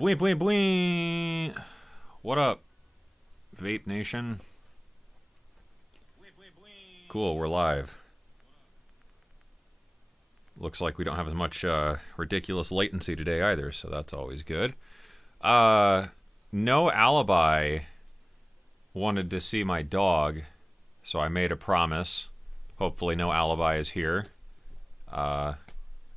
Bwee, bwee, bwee. What up, Vape Nation? Cool, we're live. Looks like we don't have as much ridiculous latency today either, so that's always good. No Alibi wanted to see my dog, so I made a promise. Hopefully No Alibi is here. I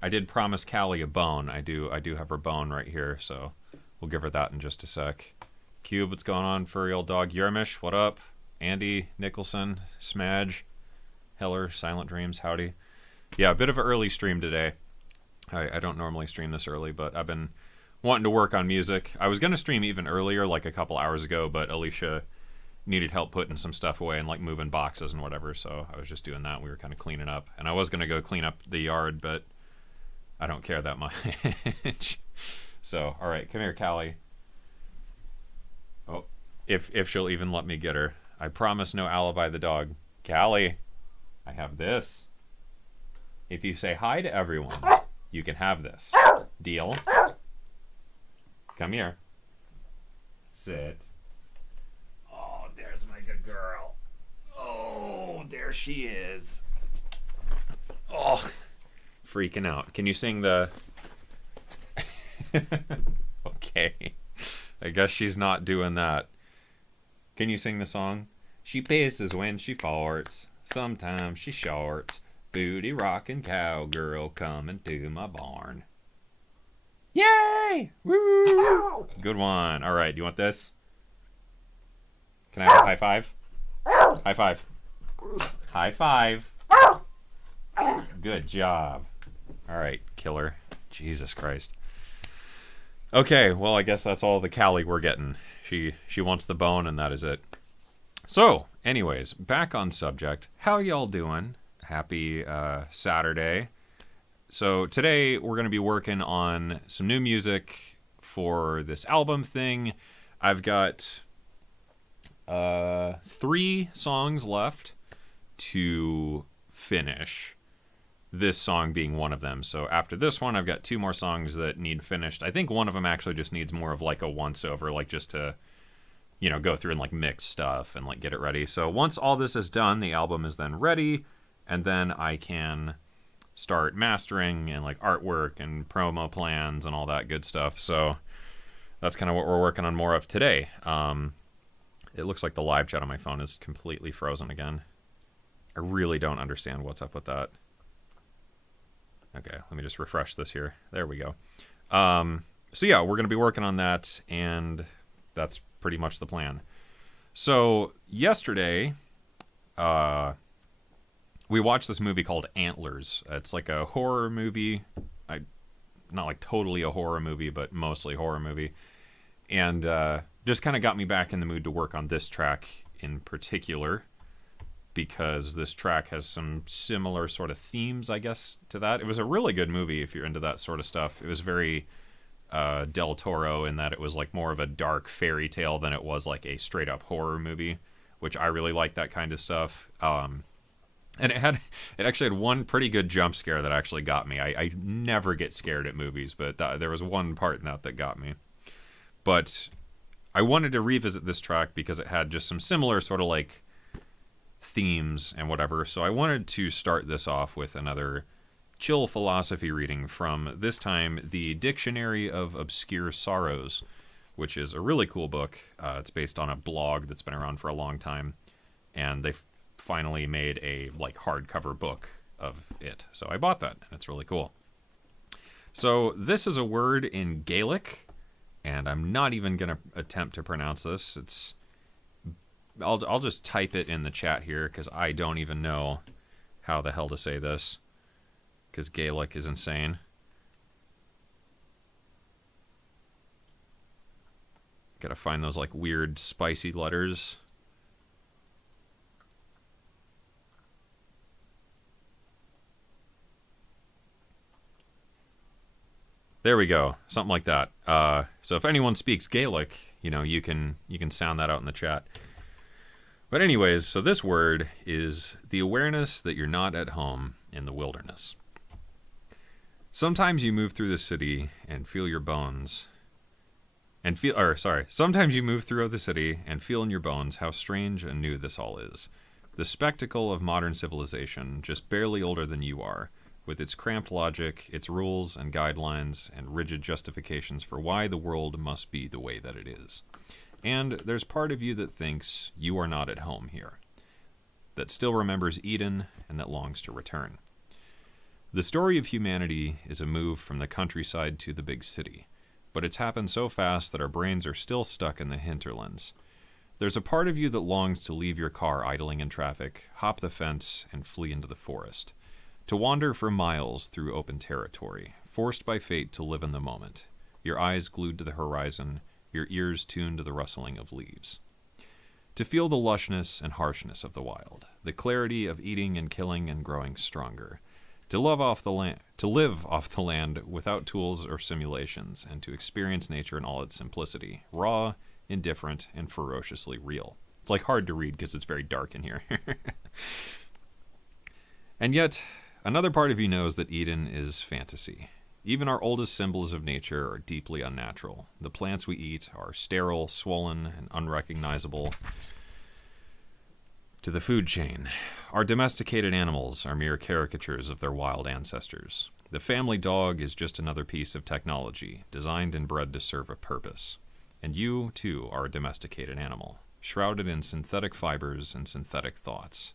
did promise Callie a bone. I do have her bone right here, so we'll give her that in just a sec. Cube, what's going on? Furry old dog. Yermish, what up? Andy, Nicholson, Smadge, Heller, Silent Dreams, howdy. Yeah, a bit of an early stream today. I don't normally stream this early, but I've been wanting to work on music. I was going to stream even earlier, like a couple hours ago, but Alicia needed help putting some stuff away and like moving boxes and whatever, so I was just doing that. We were kind of cleaning up, and I was going to go clean up the yard, but I don't care that much. So, all right, come here, Callie. Oh, if she'll even let me get her. I promise No Alibi the dog. Callie, I have this. If you say hi to everyone, you can have this. Deal? Come here. Sit. Oh, there's my good girl. Oh, there she is. Oh, freaking out. Can you sing the... Okay. I guess she's not doing that. Can you sing the song? She pisses when she farts. Sometimes she shorts. Booty rockin' cowgirl coming to my barn. Yay! Woo! Good one. All right, do you want this? Can I have a high five? High five. High five. Good job. All right, killer. Jesus Christ. Okay, well, I guess that's all the Callie we're getting. She wants the bone, and that is it. So, anyways, back on subject. How y'all doing? Happy Saturday. So today we're going to be working on some new music for this album thing. I've got 3 songs left to finish, this song being one of them. So after this one, I've got 2 more songs that need finished. I think one of them actually just needs more of like a once-over, like just to, you know, go through and like mix stuff and like get it ready. So once all this is done, the album is then ready, and then I can start mastering and like artwork and promo plans and all that good stuff. So that's kind of what we're working on more of today. It looks like the live chat on my phone is completely frozen again. I really don't understand what's up with that. Okay, let me just refresh this here. There we go. So yeah, we're going to be working on that, and that's pretty much the plan. So yesterday, we watched this movie called Antlers. It's like a horror movie. Not like totally a horror movie, but mostly horror movie. And just kind of got me back in the mood to work on this track in particular, because this track has some similar sort of themes, I guess, to that. It was a really good movie if you're into that sort of stuff. It was very Del Toro in that it was like more of a dark fairy tale than it was like a straight up horror movie, which I really like that kind of stuff. And it actually had one pretty good jump scare that actually got me. I never get scared at movies, but there was one part in that got me. But I wanted to revisit this track because it had just some similar sort of like themes and whatever. So I wanted to start this off with another chill philosophy reading from, this time, the Dictionary of Obscure Sorrows, which is a really cool book. It's based on a blog that's been around for a long time, and they finally made a like hardcover book of it. So I bought that, and it's really cool. So this is a word in Gaelic, and I'm not even going to attempt to pronounce this. I'll just type it in the chat here, because I don't even know how the hell to say this, because Gaelic is insane. Gotta find those like weird spicy letters. There we go, something like that. So if anyone speaks Gaelic, you know, you can sound that out in the chat. But anyways, so this word is the awareness that you're not at home in the wilderness. Sometimes you move through the city and feel your bones Sometimes you move throughout the city and feel in your bones how strange and new this all is. The spectacle of modern civilization, just barely older than you are, with its cramped logic, its rules and guidelines, and rigid justifications for why the world must be the way that it is. And there's part of you that thinks you are not at home here, that still remembers Eden and that longs to return. The story of humanity is a move from the countryside to the big city, but it's happened so fast that our brains are still stuck in the hinterlands. There's a part of you that longs to leave your car idling in traffic, hop the fence, and flee into the forest. To wander for miles through open territory, forced by fate to live in the moment, your eyes glued to the horizon, your ears tuned to the rustling of leaves. To feel the lushness and harshness of the wild, the clarity of eating and killing and growing stronger. To live off the land without tools or simulations, and to experience nature in all its simplicity, raw, indifferent, and ferociously real. It's like hard to read because it's very dark in here. And yet, another part of you knows that Eden is fantasy. Even our oldest symbols of nature are deeply unnatural. The plants we eat are sterile, swollen, and unrecognizable to the food chain. Our domesticated animals are mere caricatures of their wild ancestors. The family dog is just another piece of technology, designed and bred to serve a purpose. And you, too, are a domesticated animal, shrouded in synthetic fibers and synthetic thoughts.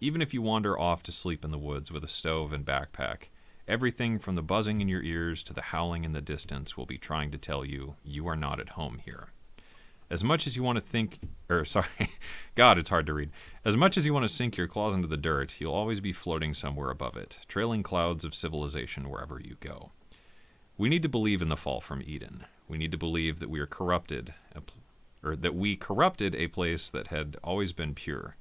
Even if you wander off to sleep in the woods with a stove and backpack, everything from the buzzing in your ears to the howling in the distance will be trying to tell you you are not at home here. As much as you want to God, it's hard to read. As much as you want to sink your claws into the dirt, you'll always be floating somewhere above it, trailing clouds of civilization wherever you go. We need to believe in the fall from Eden. We need to believe that we corrupted a place that had always been pure.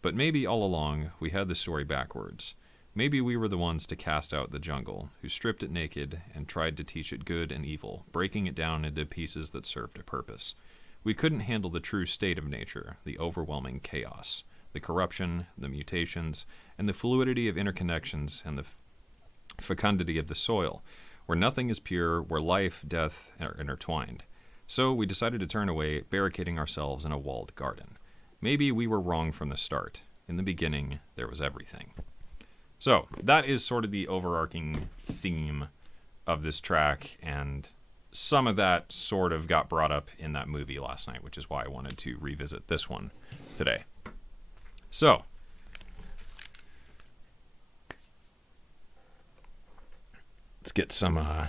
But maybe all along we had the story backwards. Maybe we were the ones to cast out the jungle, who stripped it naked and tried to teach it good and evil, breaking it down into pieces that served a purpose. We couldn't handle the true state of nature, the overwhelming chaos, the corruption, the mutations, and the fluidity of interconnections and the fecundity of the soil, where nothing is pure, where life, death are intertwined. So we decided to turn away, barricading ourselves in a walled garden. Maybe we were wrong from the start. In the beginning, there was everything. So that is sort of the overarching theme of this track, and some of that sort of got brought up in that movie last night, which is why I wanted to revisit this one today. So, let's get some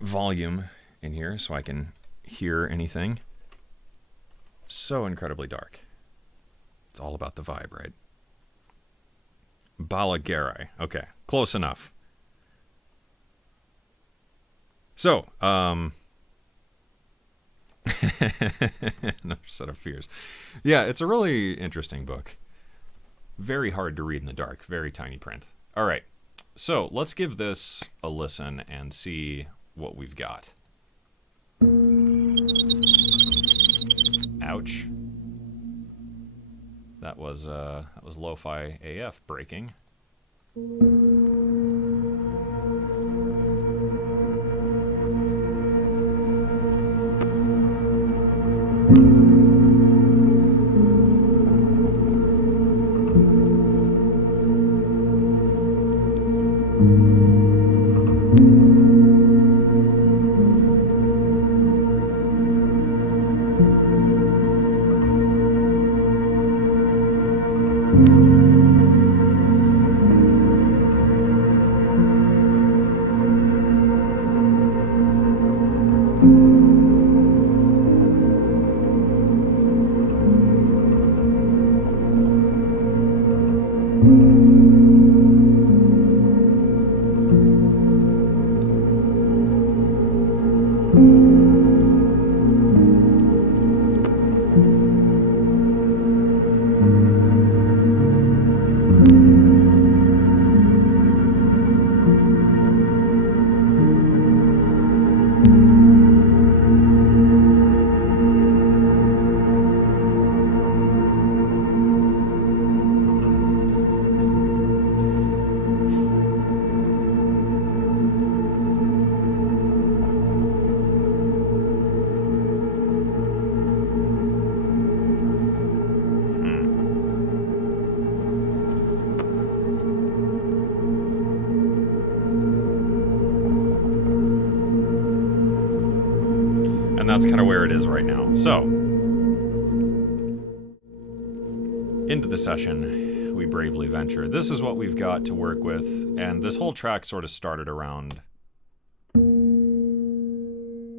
volume in here so I can hear anything. So incredibly dark. It's all about the vibe, right? Balagarai. Okay, close enough. So, another set of fears. Yeah, it's a really interesting book. Very hard to read in the dark. Very tiny print. All right, so let's give this a listen and see what we've got. Ouch. That was lo-fi AF breaking. And that's kind of where it is right now. So, into the session we bravely venture. This is what we've got to work with, and this whole track sort of started around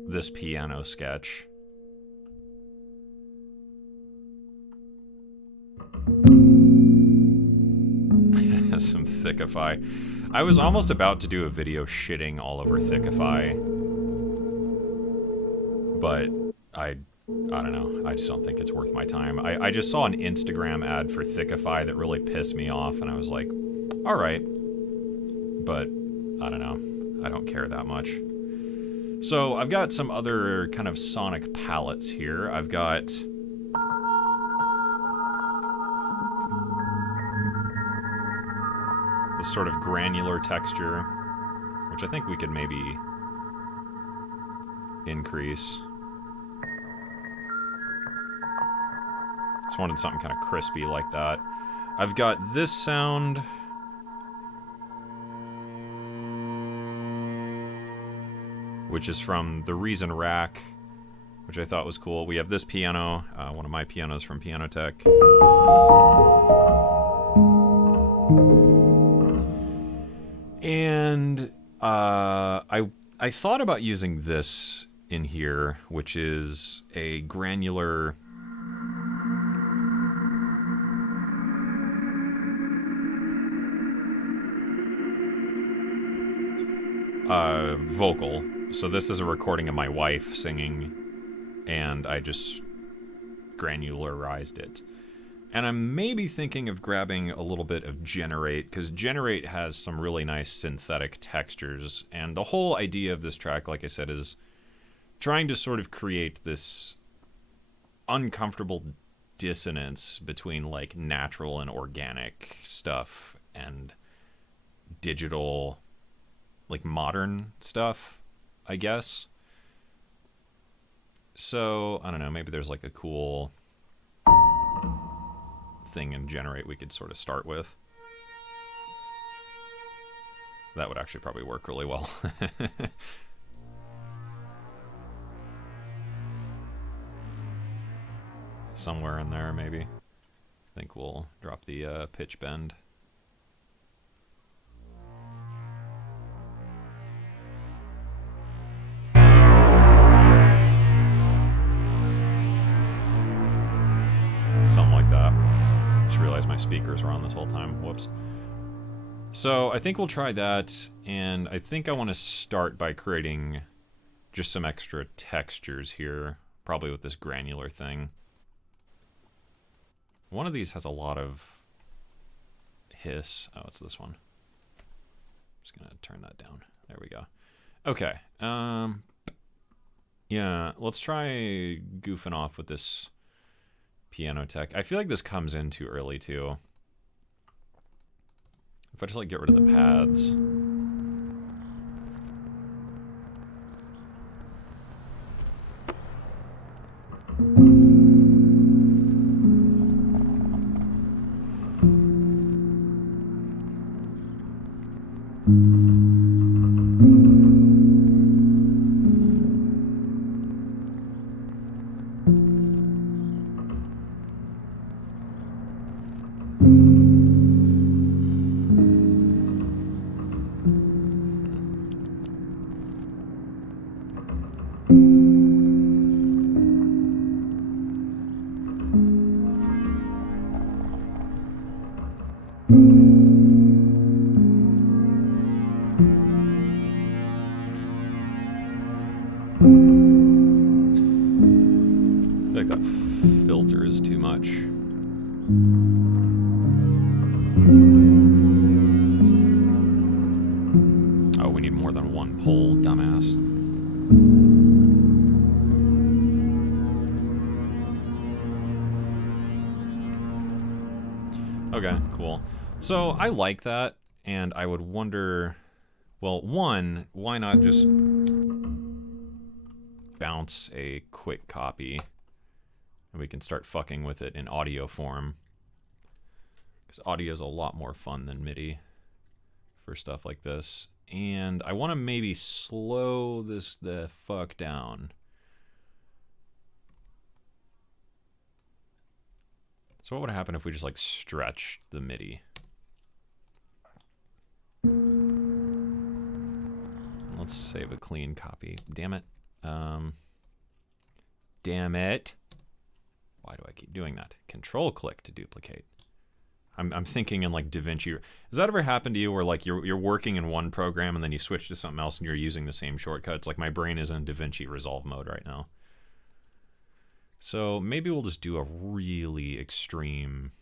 this piano sketch. Some Thickify. I was almost about to do a video shitting all over Thickify, but I don't know. I just don't think it's worth my time. I just saw an Instagram ad for Thickify that really pissed me off, and I was like, all right. But I don't know. I don't care that much. So I've got some other kind of sonic palettes here. I've got this sort of granular texture, which I think we could maybe increase. Just wanted something kind of crispy like that. I've got this sound. Which is from the Reason Rack, which I thought was cool. We have this piano, one of my pianos from Piano Tech. And I thought about using this in here, which is a granular vocal. So this is a recording of my wife singing, and I just granularized it. And I'm maybe thinking of grabbing a little bit of Generate, because Generate has some really nice synthetic textures, and the whole idea of this track, like I said, is trying to sort of create this uncomfortable dissonance between, like, natural and organic stuff and digital, like, modern stuff, I guess. So, I don't know, maybe there's like a cool thing in Generate we could sort of start with. That would actually probably work really well. Somewhere in there, maybe. I think we'll drop the pitch bend. Something like that. Just realized my speakers were on this whole time. Whoops. So I think we'll try that, and I think I want to start by creating just some extra textures here, probably with this granular thing. One of these has a lot of hiss. Oh, it's this one. Just gonna turn that down. There we go. Okay. Yeah, let's try goofing off with this Piano Tech. I feel like this comes in too early too. If I just like get rid of the pads. Okay, cool. So I like that, and I would wonder, well, one, why not just bounce a quick copy, and we can start fucking with it in audio form, because audio is a lot more fun than MIDI for stuff like this. And I want to maybe slow this the fuck down. So what would happen if we just like stretch the MIDI? Let's save a clean copy. Damn it. Damn it. Why do I keep doing that? Control click to duplicate. I'm thinking in like DaVinci. Has that ever happened to you where like you're working in one program and then you switch to something else and you're using the same shortcuts? Like my brain is in DaVinci Resolve mode right now. So maybe we'll just do a really extreme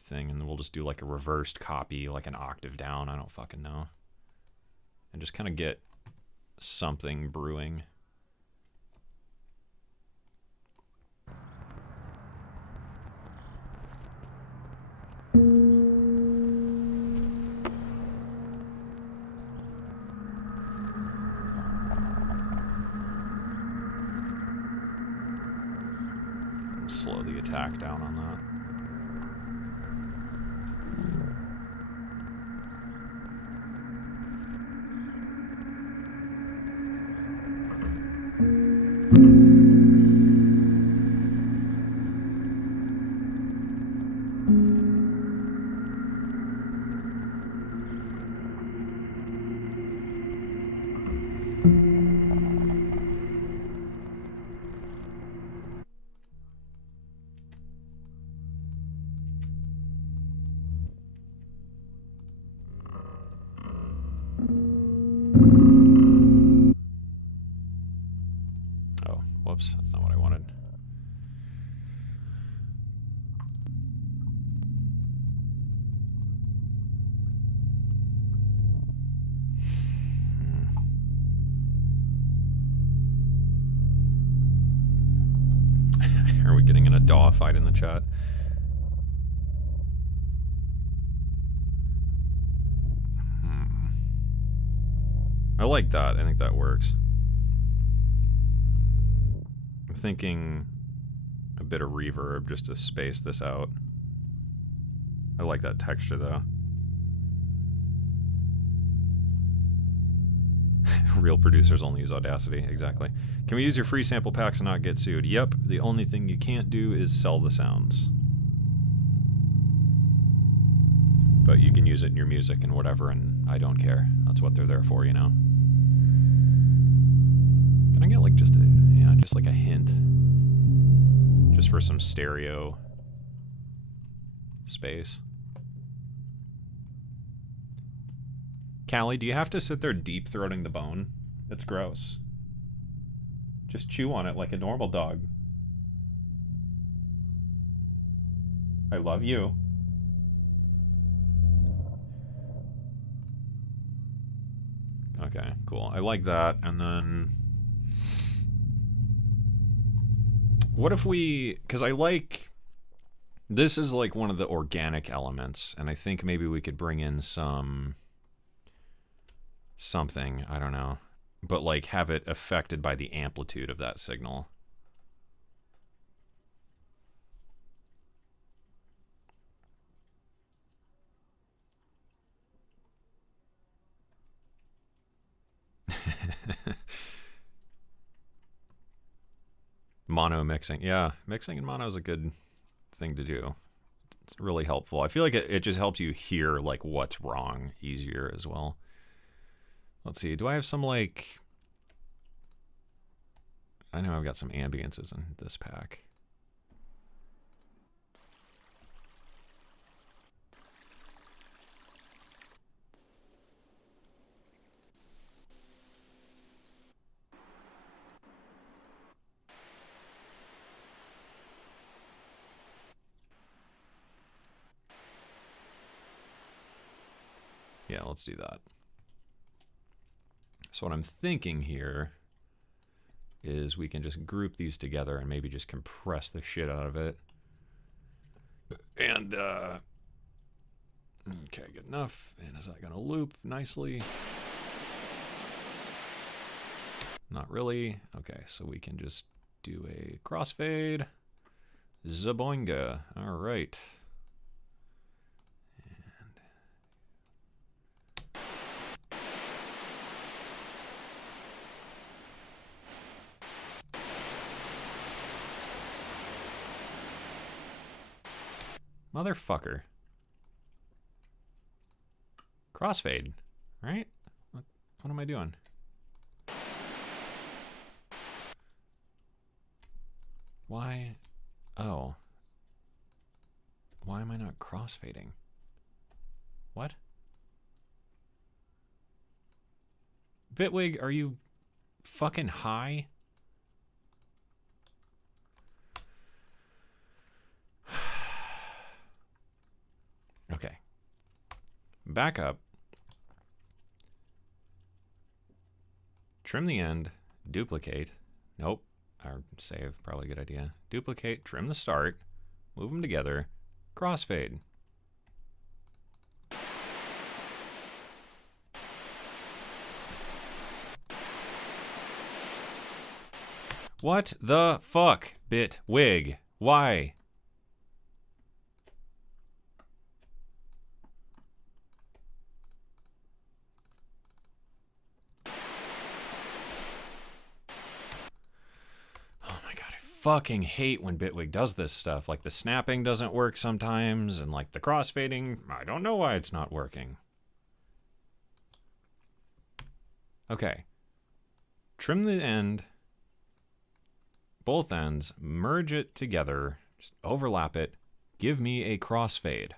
thing and then we'll just do like a reversed copy, like an octave down. I don't fucking know. And just kind of get something brewing. Slow the attack down on that. Oh, whoops, that's not what I wanted. Are we getting in a DAW fight in the chat? I like that. I think that works. I'm thinking a bit of reverb just to space this out. I like that texture though. Real producers only use Audacity, exactly. Can we use your free sample packs and not get sued? Yep, the only thing you can't do is sell the sounds. But you can use it in your music and whatever, and I don't care. That's what they're there for, you know? Can I get like just a, yeah, just like a hint? Just for some stereo space. Callie, do you have to sit there deep-throating the bone? It's gross. Just chew on it like a normal dog. I love you. Okay, cool. I like that. And then... what if we... because I like... this is like one of the organic elements, and I think maybe we could bring in some... something, I don't know, but like have it affected by the amplitude of that signal. Mono mixing, yeah, mixing in mono is a good thing to do. It's really helpful. I feel like it just helps you hear like what's wrong easier as well. Let's see, do I have some, like... I know I've got some ambiences in this pack. Yeah, let's do that. So what I'm thinking here is we can just group these together and maybe just compress the shit out of it. And, okay, good enough. And is that going to loop nicely? Not really. Okay, so we can just do a crossfade. Zaboinga. All right. Motherfucker. Crossfade, right? What am I doing? Why? Oh. Why am I not crossfading? What? Bitwig, are you fucking high? Okay. Back up. Trim the end. Duplicate. Nope. Or save, probably a good idea. Duplicate, trim the start, move them together, crossfade. What the fuck, Bitwig? Why? Fucking hate when Bitwig does this stuff. Like the snapping doesn't work sometimes, and like the crossfading, I don't know why it's not working. Okay. Trim the end, both ends, merge it together, just overlap it, give me a crossfade.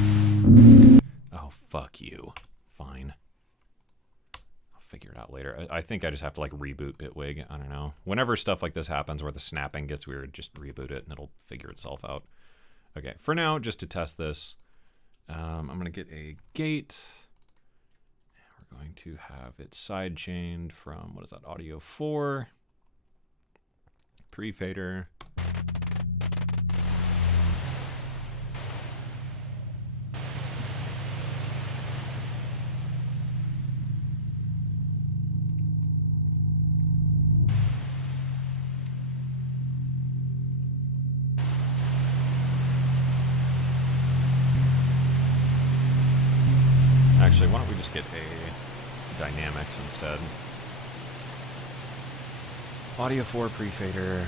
Oh, fuck you. Fine. Figure it out later. I think I just have to like reboot Bitwig. I don't know. Whenever stuff like this happens where the snapping gets weird, just reboot it and it'll figure itself out. Okay, for now, just to test this, I'm going to get a gate. We're going to have it side chained from, what is that, audio 4. Pre-fader. Actually, why don't we just get a dynamics instead? Audio 4 pre-fader.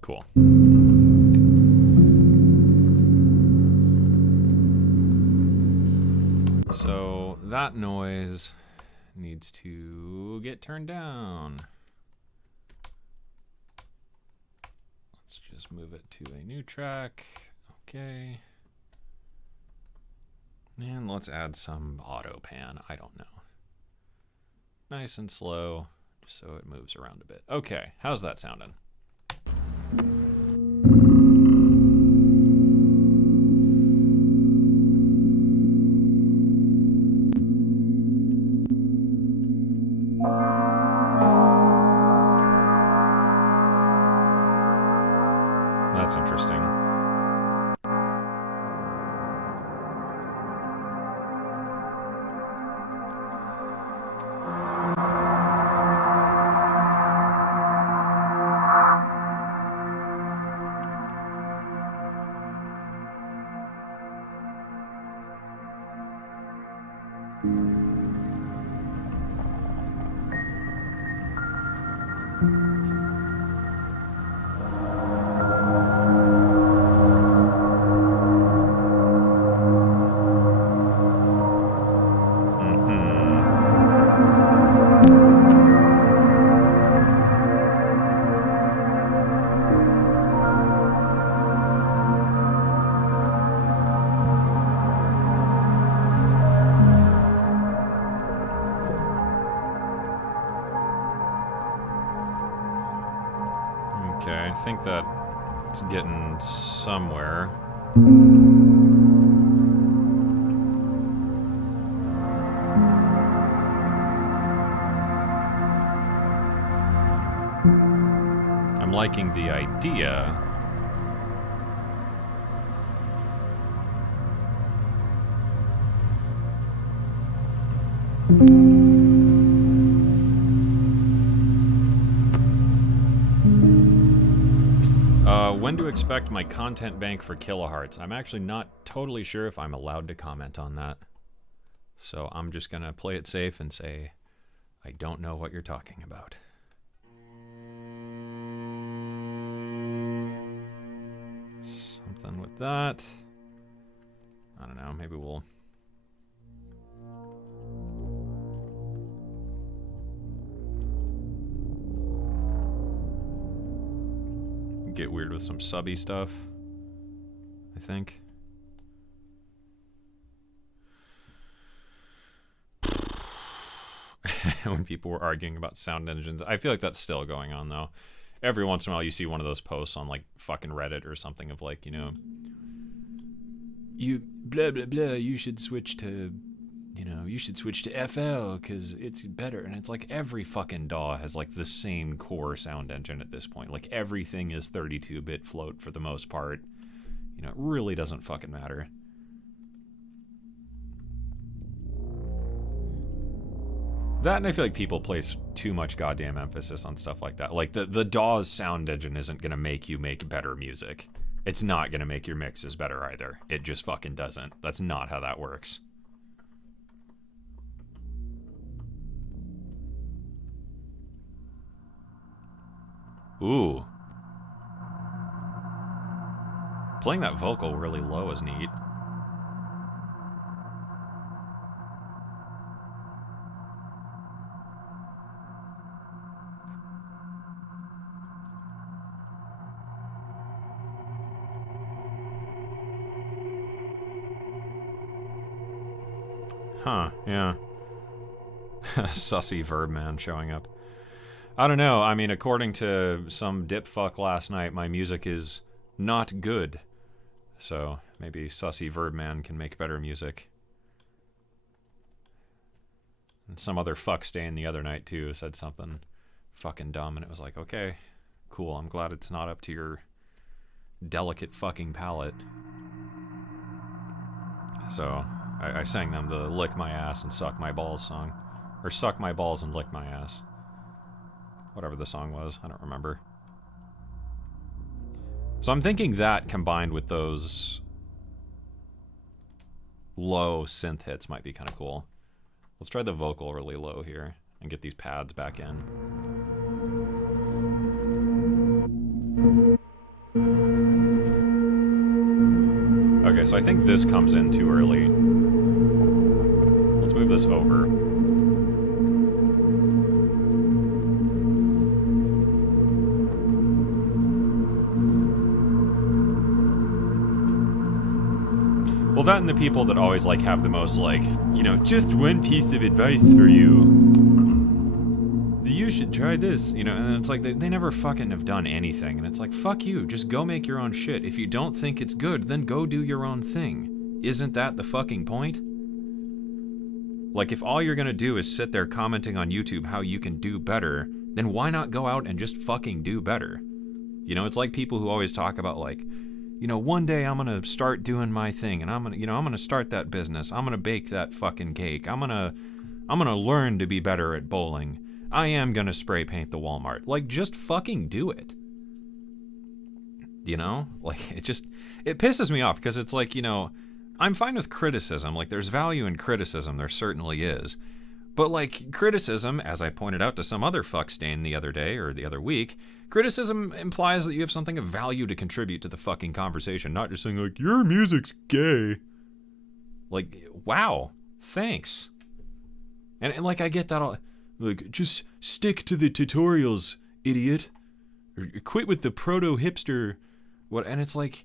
Cool. So that noise needs to get turned down. Let's just move it to a new track. Okay. And let's add some auto pan. I don't know. Nice and slow, just so it moves around a bit. Okay, how's that sounding? That's interesting. Okay, I think that's getting somewhere. I'm liking the idea. When to expect my content bank for kilohertz? I'm actually not totally sure if I'm allowed to comment on that. So I'm just gonna play it safe and say, I don't know what you're talking about. Something with that. I don't know, maybe we'll... get weird with some subby stuff, I think. When people were arguing about sound engines, I feel like that's still going on though. Every once in a while you see one of those posts on like fucking Reddit or something of like, you know, you blah blah blah, you should switch to, you know, you should switch to FL because it's better. And it's like every fucking DAW has like the same core sound engine at this point. Like everything is 32-bit float for the most part. You know, it really doesn't fucking matter. That, and I feel like people place too much goddamn emphasis on stuff like that. Like the DAW's sound engine isn't gonna make you make better music. It's not gonna make your mixes better either. It just fucking doesn't. That's not how that works. Ooh. Playing that vocal really low is neat. Huh, yeah. Sussy verb man showing up. I don't know, I mean, according to some dipfuck last night, my music is not good. So, maybe Sussy verb man can make better music. And some other fuck stain the other night, too, said something fucking dumb, and it was like, okay, cool, I'm glad it's not up to your delicate fucking palate. So, I sang them the Lick My Ass and Suck My Balls song. Or Suck My Balls and Lick My Ass. Whatever the song was, I don't remember. So I'm thinking that combined with those low synth hits might be kind of cool. Let's try the vocal really low here and get these pads back in. Okay, so I think this comes in too early. Let's move this over. Well, that and the people that always, like, have the most, like, you know, just one piece of advice for you. You should try this, you know, and it's like, they never fucking have done anything, and it's like, fuck you, just go make your own shit. If you don't think it's good, then go do your own thing. Isn't that the fucking point? Like, if all you're gonna do is sit there commenting on YouTube how you can do better, then why not go out and just fucking do better? You know, it's like people who always talk about, like, you know, one day I'm gonna start doing my thing, and I'm gonna start that business. I'm gonna bake that fucking cake. I'm gonna learn to be better at bowling. I am gonna spray paint the Walmart. Like, just fucking do it. You know? Like, it pisses me off, because it's like, you know, I'm fine with criticism. Like, there's value in criticism. There certainly is. But, like, criticism, as I pointed out to some other fuck stain the other day, or the other week, criticism implies that you have something of value to contribute to the fucking conversation, not just saying, like, your music's gay. Like, wow, thanks. And like, I get that all, like, just stick to the tutorials, idiot. Or quit with the proto-hipster, what, and it's like,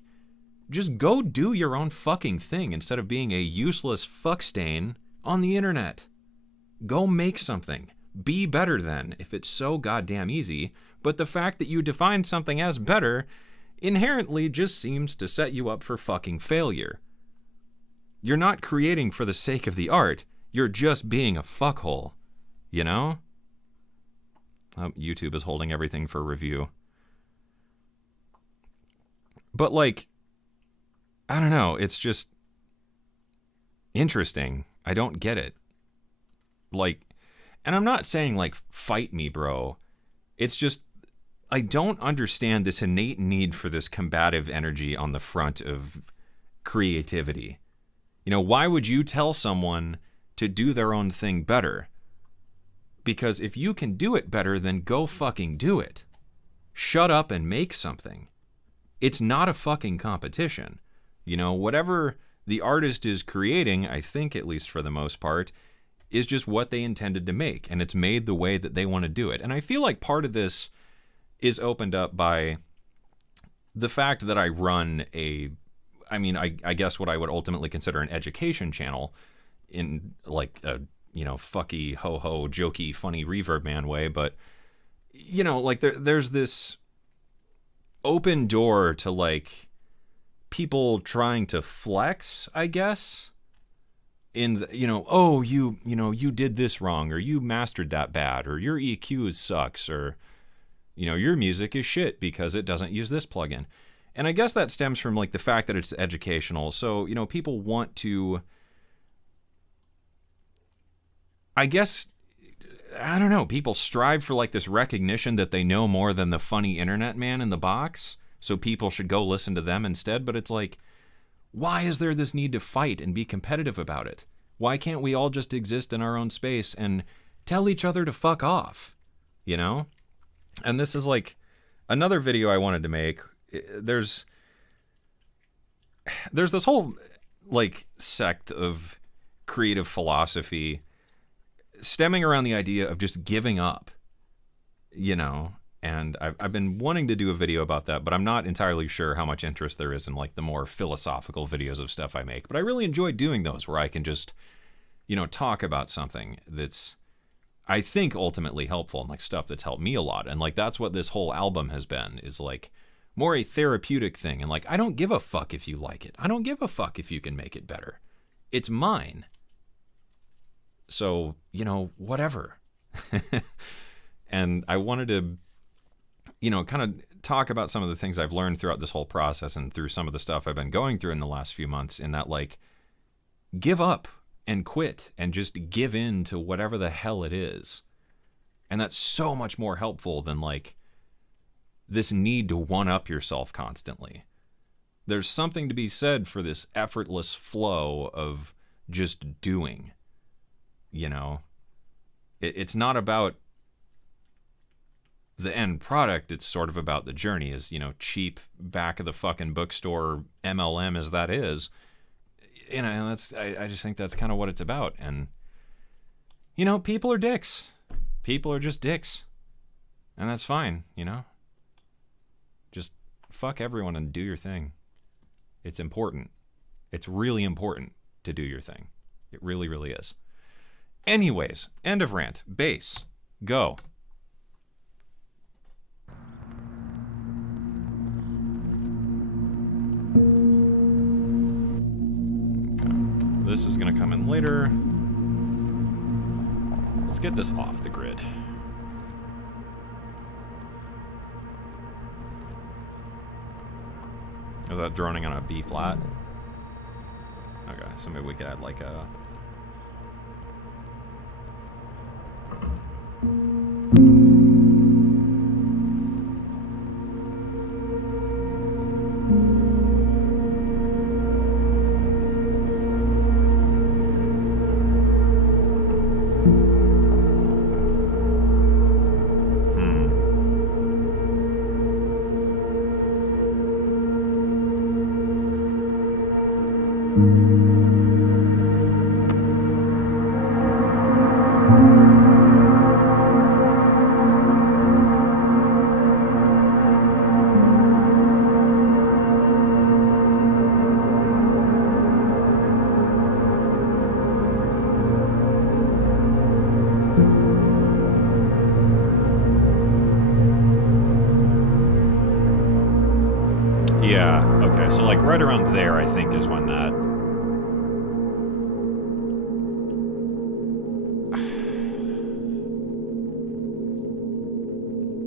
just go do your own fucking thing instead of being a useless fuck stain on the internet. Go make something. Be better then, if it's so goddamn easy. But the fact that you define something as better inherently just seems to set you up for fucking failure. You're not creating for the sake of the art. You're just being a fuckhole. You know? Oh, YouTube is holding everything for review. But, like, I don't know. It's just interesting. I don't get it. Like, and I'm not saying, like, fight me, bro. It's just, I don't understand this innate need for this combative energy on the front of creativity. You know, why would you tell someone to do their own thing better? Because if you can do it better, then go fucking do it. Shut up and make something. It's not a fucking competition. You know, whatever the artist is creating, I think, at least for the most part, is just what they intended to make, and it's made the way that they want to do it. And I feel like part of this is opened up by the fact that I run I guess what I would ultimately consider an education channel in, like, a, you know, fucky, ho-ho, jokey, funny Reverb Man way, but, you know, like, there's this open door to, like, people trying to flex, I guess, in the, you know, oh, you did this wrong, or you mastered that bad, or your EQ sucks, or, you know, your music is shit because it doesn't use this plugin. And I guess that stems from, like, the fact that it's educational. So, you know, people want to, I guess, I don't know, people strive for, like, this recognition that they know more than the funny internet man in the box, so people should go listen to them instead. But it's like, why is there this need to fight and be competitive about it? Why can't we all just exist in our own space and tell each other to fuck off, you know? And this is, like, another video I wanted to make. There's this whole, like, sect of creative philosophy stemming around the idea of just giving up, you know? And I've been wanting to do a video about that, but I'm not entirely sure how much interest there is in, like, the more philosophical videos of stuff I make. But I really enjoy doing those where I can just, you know, talk about something that's, I think, ultimately helpful, and, like, stuff that's helped me a lot. And, like, that's what this whole album has been, is, like, more a therapeutic thing. And, like, I don't give a fuck if you like it. I don't give a fuck if you can make it better. It's mine. So, you know, whatever. And I wanted to, you know, kind of talk about some of the things I've learned throughout this whole process and through some of the stuff I've been going through in the last few months, in that, like, give up and quit and just give in to whatever the hell it is. And that's so much more helpful than, like, this need to one-up yourself constantly. There's something to be said for this effortless flow of just doing, you know? It's not about the end product, it's sort of about the journey. As, you know, cheap, back of the fucking bookstore MLM as that is, you know, and that's, I just think that's kind of what it's about. And, you know, people are dicks. People are just dicks. And that's fine, you know? Just fuck everyone and do your thing. It's important. It's really important to do your thing. It really, really is. Anyways, end of rant. Bass. Go. Okay. This is going to come in later. Let's get this off the grid. Is that droning on a B flat? Okay, so maybe we could add, like, a... Yeah, okay, so, like, right around there, I think, is when that...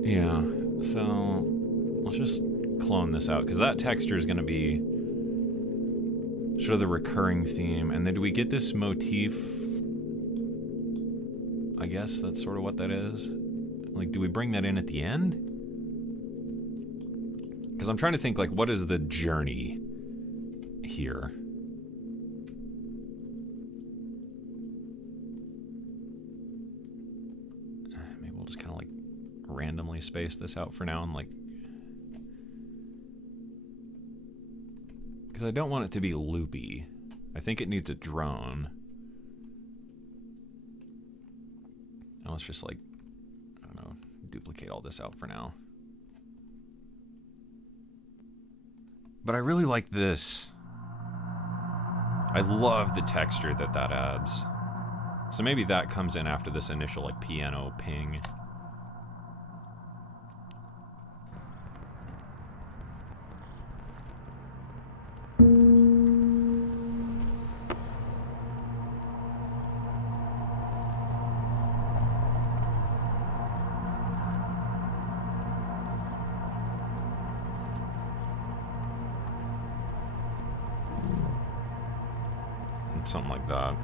Yeah, so let's just clone this out, because that texture is going to be sort of the recurring theme. And then do we get this motif guess that's sort of what that is. Like, do we bring that in at the end? Because I'm trying to think, like, what is the journey here? Maybe we'll just kind of, like, randomly space this out for now and, like... Because I don't want it to be loopy. I think it needs a drone. Now let's just, like, I don't know, duplicate all this out for now. But I really like this. I love the texture that that adds. So maybe that comes in after this initial, like, piano ping. Something like that.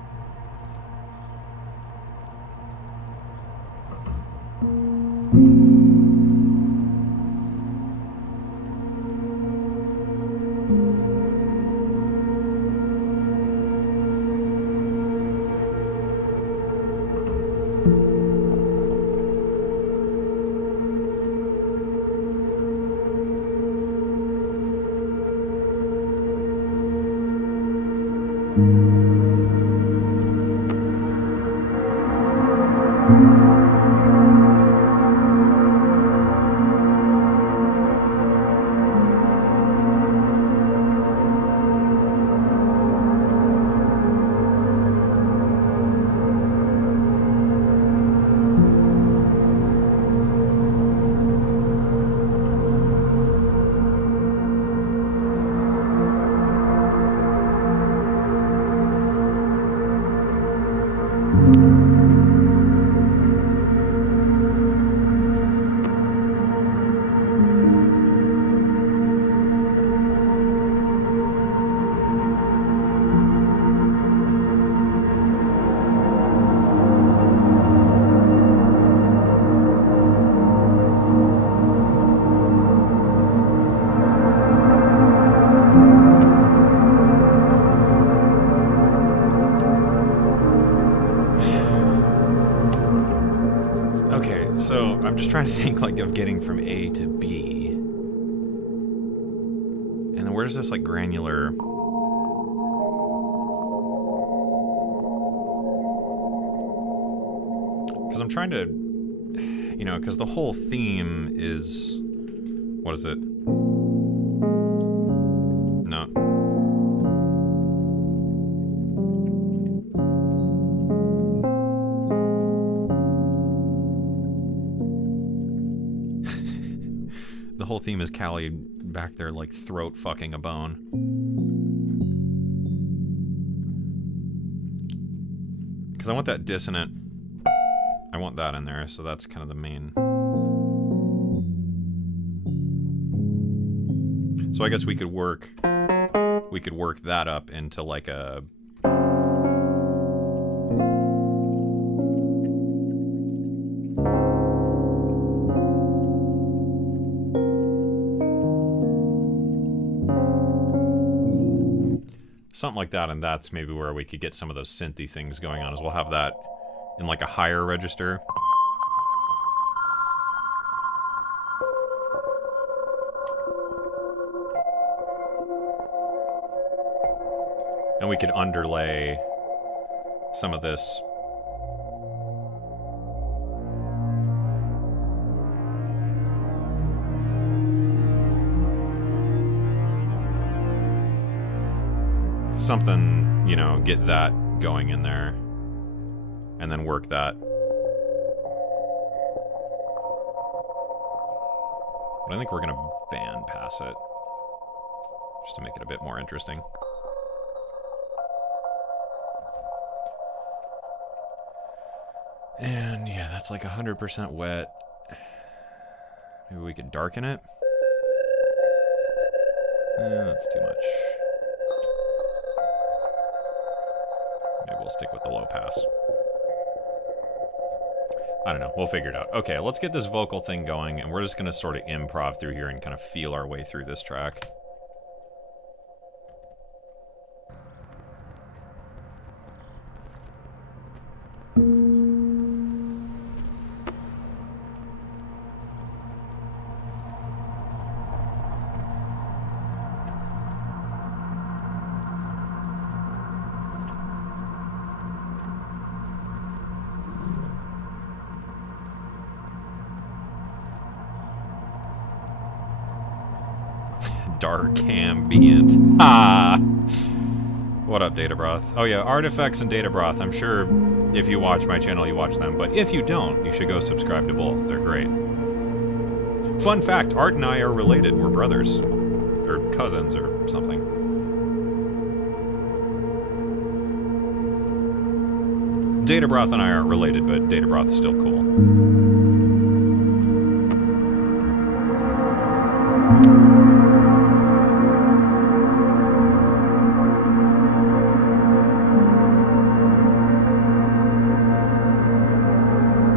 So I'm just trying to think, like, of getting from A to B. And then where's this, like, granular... Because I'm trying to... You know, because the whole theme is... What is it? No. The whole theme is Callie back there, like, throat fucking a bone. Because I want that dissonant. I want that in there, so that's kind of the main. So I guess we could work that up into, like, a... Something like that, and that's maybe where we could get some of those synthy things going on, is we'll have that in, like, a higher register. And we could underlay some of this. Something, you know, get that going in there. And then work that. But I think we're going to band pass it. Just to make it a bit more interesting. And yeah, that's like 100% wet. Maybe we could darken it. That's too much. Maybe we'll stick with the low pass. I don't know. We'll figure it out. Okay, let's get this vocal thing going, and we're just going to sort of improv through here and kind of feel our way through this track. Dark ambient. Ah! What up, Data Broth? Oh yeah, Artifacts and Data Broth. I'm sure if you watch my channel, you watch them. But if you don't, you should go subscribe to both. They're great. Fun fact, Art and I are related. We're brothers. Or cousins or something. Data Broth and I aren't related, but Data Broth's still cool.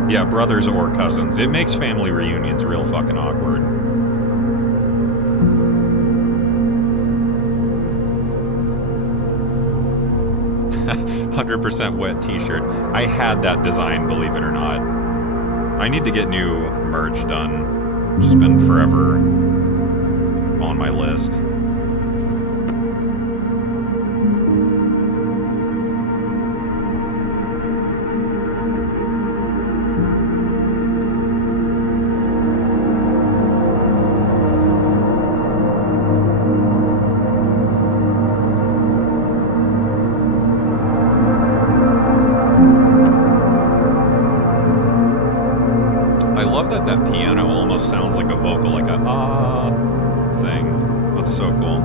Yeah, brothers or cousins. It makes family reunions real fucking awkward. "100% wet t-shirt." I had that design, believe it or not. I need to get new merch done. Just been forever on my list. That piano almost sounds like a vocal, like a ah thing. That's so cool.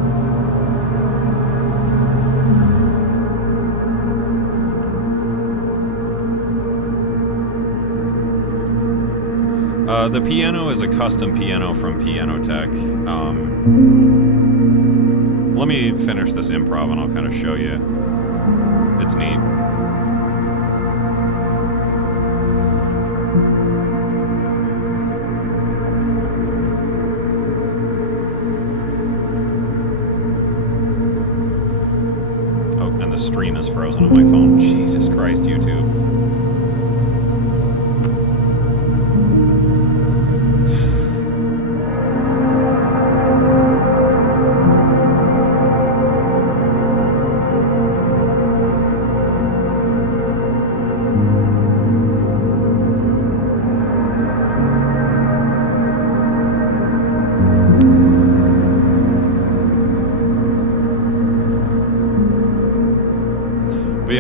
The piano is a custom piano from Piano Tech. Let me finish this improv and I'll kind of show you. It's neat. The stream is frozen on my phone. Jesus Christ, YouTube.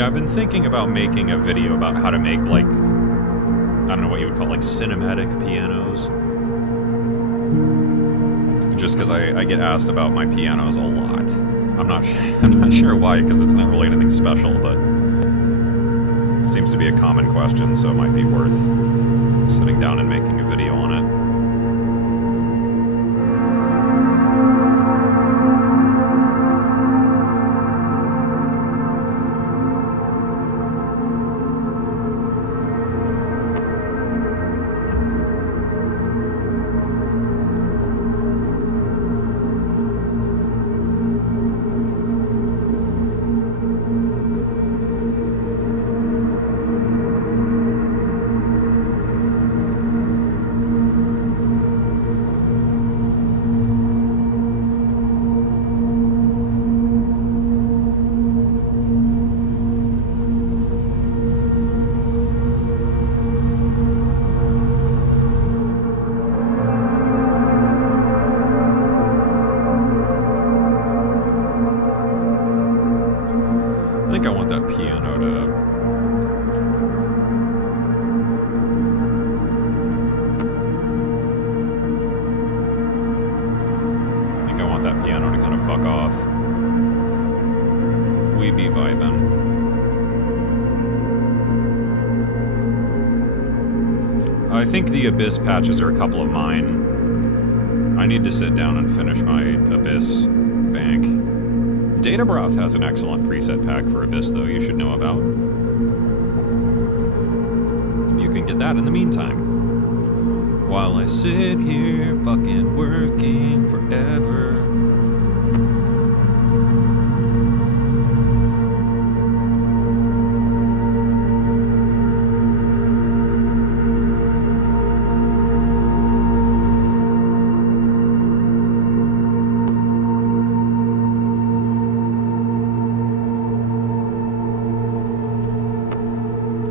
I've been thinking about making a video about how to make, like, I don't know what you would call, like, cinematic pianos. Just because I get asked about my pianos a lot. I'm not sure why, because it's not really anything special, but it seems to be a common question, so it might be worth sitting down and making a video on it. I think I want that piano to... I think I want that piano to kind of fuck off. We be vibing. I think the Abyss patches are a couple of mine. I need to sit down and finish my Abyss bank. Data Broth has an excellent preset pack for Abyss, though, you should know about. You can can get that in the meantime. While I sit here fucking working forever.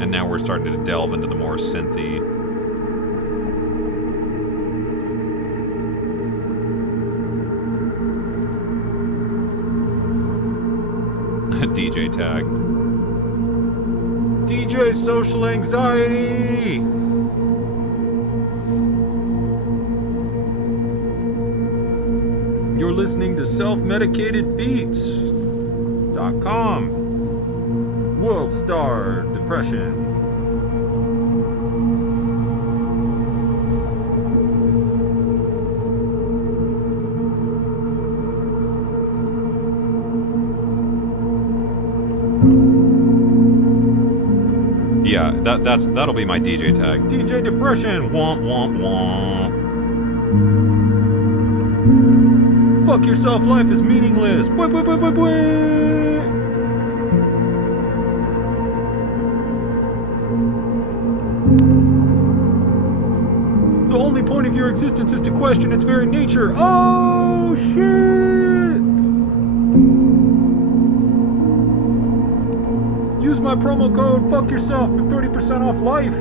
And now we're starting to delve into the more synthy. DJ tag. DJ social anxiety! You're listening to self-medicatedbeats.com. World Star Depression. Yeah, that'll be my DJ tag. DJ Depression. Womp womp womp. Fuck yourself. Life is meaningless. Bwah, bwah, bwah, bwah, bwah. The only point of your existence is to question its very nature. Oh shit! Use my promo code Fuck Yourself for 30% off life.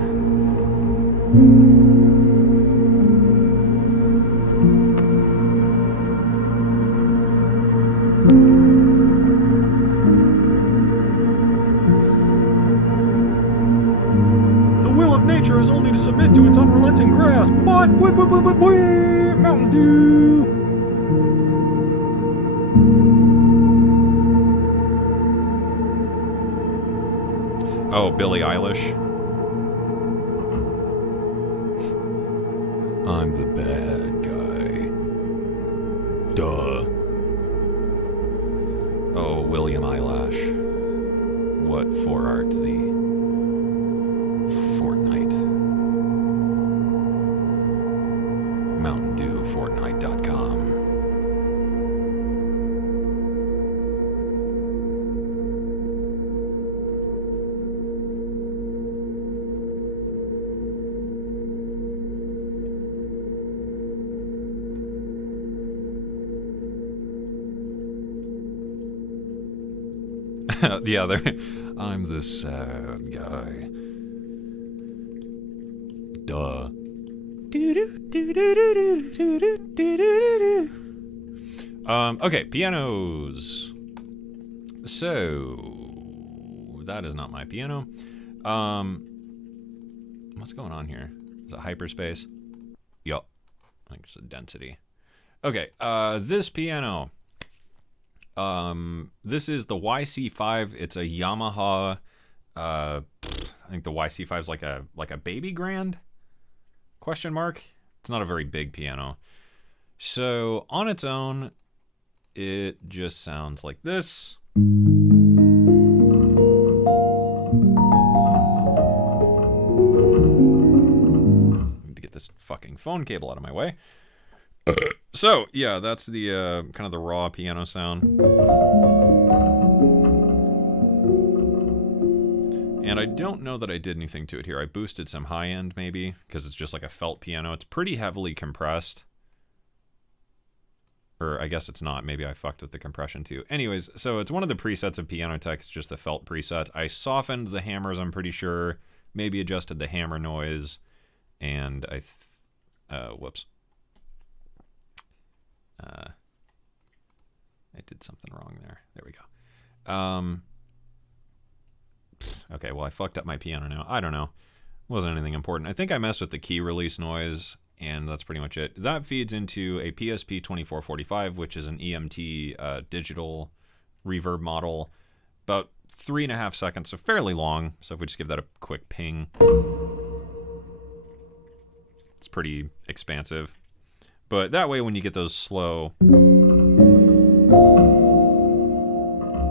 The will of nature is only to submit to its unrelenting grasp. What? Mountain Dew. Oh, Billie Eilish. I'm the bad guy. Duh. Oh, William Eyelash. What for art thee? Fortnite. Mountain Dew, Fortnite.com. The other. I'm the sad guy. Duh. Okay, pianos. So that is not my piano. What's going on here? Is it hyperspace? Yup. I think it's a density. Okay, this piano. This is the YC5. It's a Yamaha. I think the YC5 is like a baby grand? Question mark. It's not a very big piano. So on its own, it just sounds like this. Need to get this fucking phone cable out of my way. So, yeah, that's the kind of the raw piano sound. And I don't know that I did anything to it here. I boosted some high end maybe, because it's just like a felt piano. It's pretty heavily compressed. Or I guess it's not. Maybe I fucked with the compression too. Anyways, so it's one of the presets of Piano Tech. It's just the felt preset. I softened the hammers, I'm pretty sure. Maybe adjusted the hammer noise. And whoops. I did something wrong there. There we go. Okay, well, I fucked up my piano now. I don't know. Wasn't anything important. I think I messed with the key release noise, and that's pretty much it. That feeds into a PSP 2445, which is an EMT digital reverb model. About 3.5 seconds, so fairly long. So if we just give that a quick ping, it's pretty expansive. But that way, when you get those slow,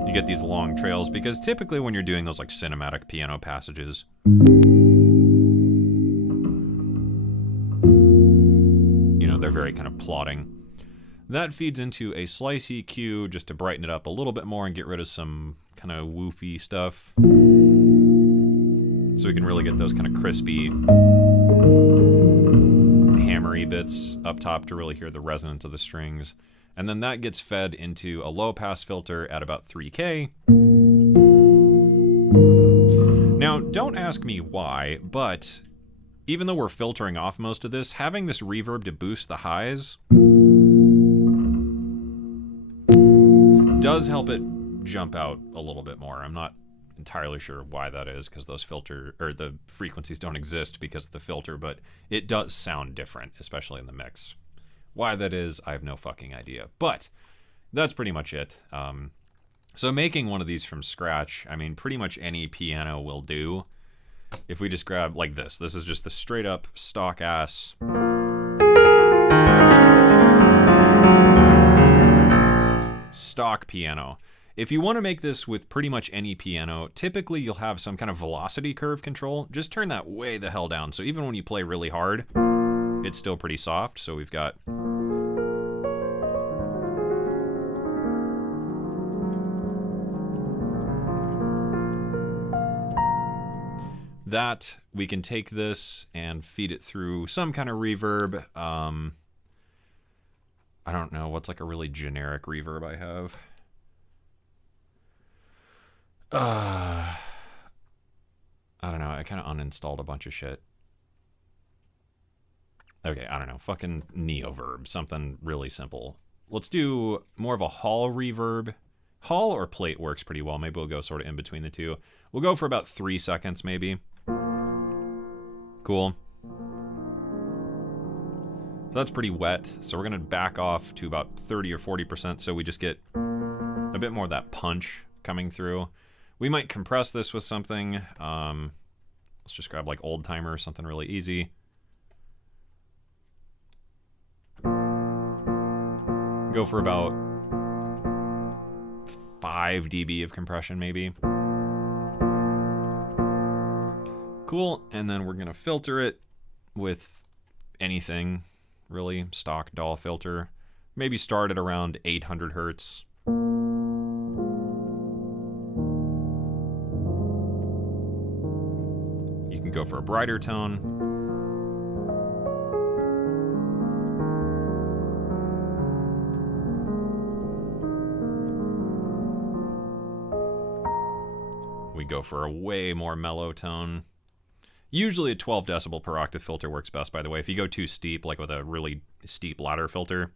you get these long trails, because typically when you're doing those like cinematic piano passages, they're very kind of plodding. That feeds into a slice EQ just to brighten it up a little bit more and get rid of some kind of woofy stuff. So we can really get those kind of crispy, hammery bits up top to really hear the resonance of the strings. And then that gets fed into a low pass filter at about 3K. Now, don't ask me why, but even though we're filtering off most of this, having this reverb to boost the highs does help it jump out a little bit more. I'm not entirely sure why that is, because those the frequencies don't exist because of the filter, but it does sound different, especially in the mix. Why that is, I have no fucking idea. But that's pretty much it. So making one of these from scratch, I mean, pretty much any piano will do. If we just grab like this is just the straight up stock ass stock piano. If you want to make this with pretty much any piano, typically you'll have some kind of velocity curve control. Just turn that way the hell down. So even when you play really hard, it's still pretty soft. So we've got that. We can take this and feed it through some kind of reverb. I don't know, what's like a really generic reverb I have? I don't know, I kind of uninstalled a bunch of shit. Okay, I don't know, fucking Neoverb, something really simple. Let's do more of a hall reverb. Hall or plate works pretty well. Maybe we'll go sort of in between the two. We'll go for about 3 seconds, maybe. Cool. So that's pretty wet. So we're gonna back off to about 30 or 40% so we just get a bit more of that punch coming through. We might compress this with something. Let's just grab like Old Timer or something really easy. Go for about 5 dB of compression maybe. Cool, and then we're gonna filter it with anything, really, stock DAW filter. Maybe start at around 800 hertz. You can go for a brighter tone. We go for a way more mellow tone. Usually a 12 decibel per octave filter works best, by the way. If you go too steep, like with a really steep ladder filter,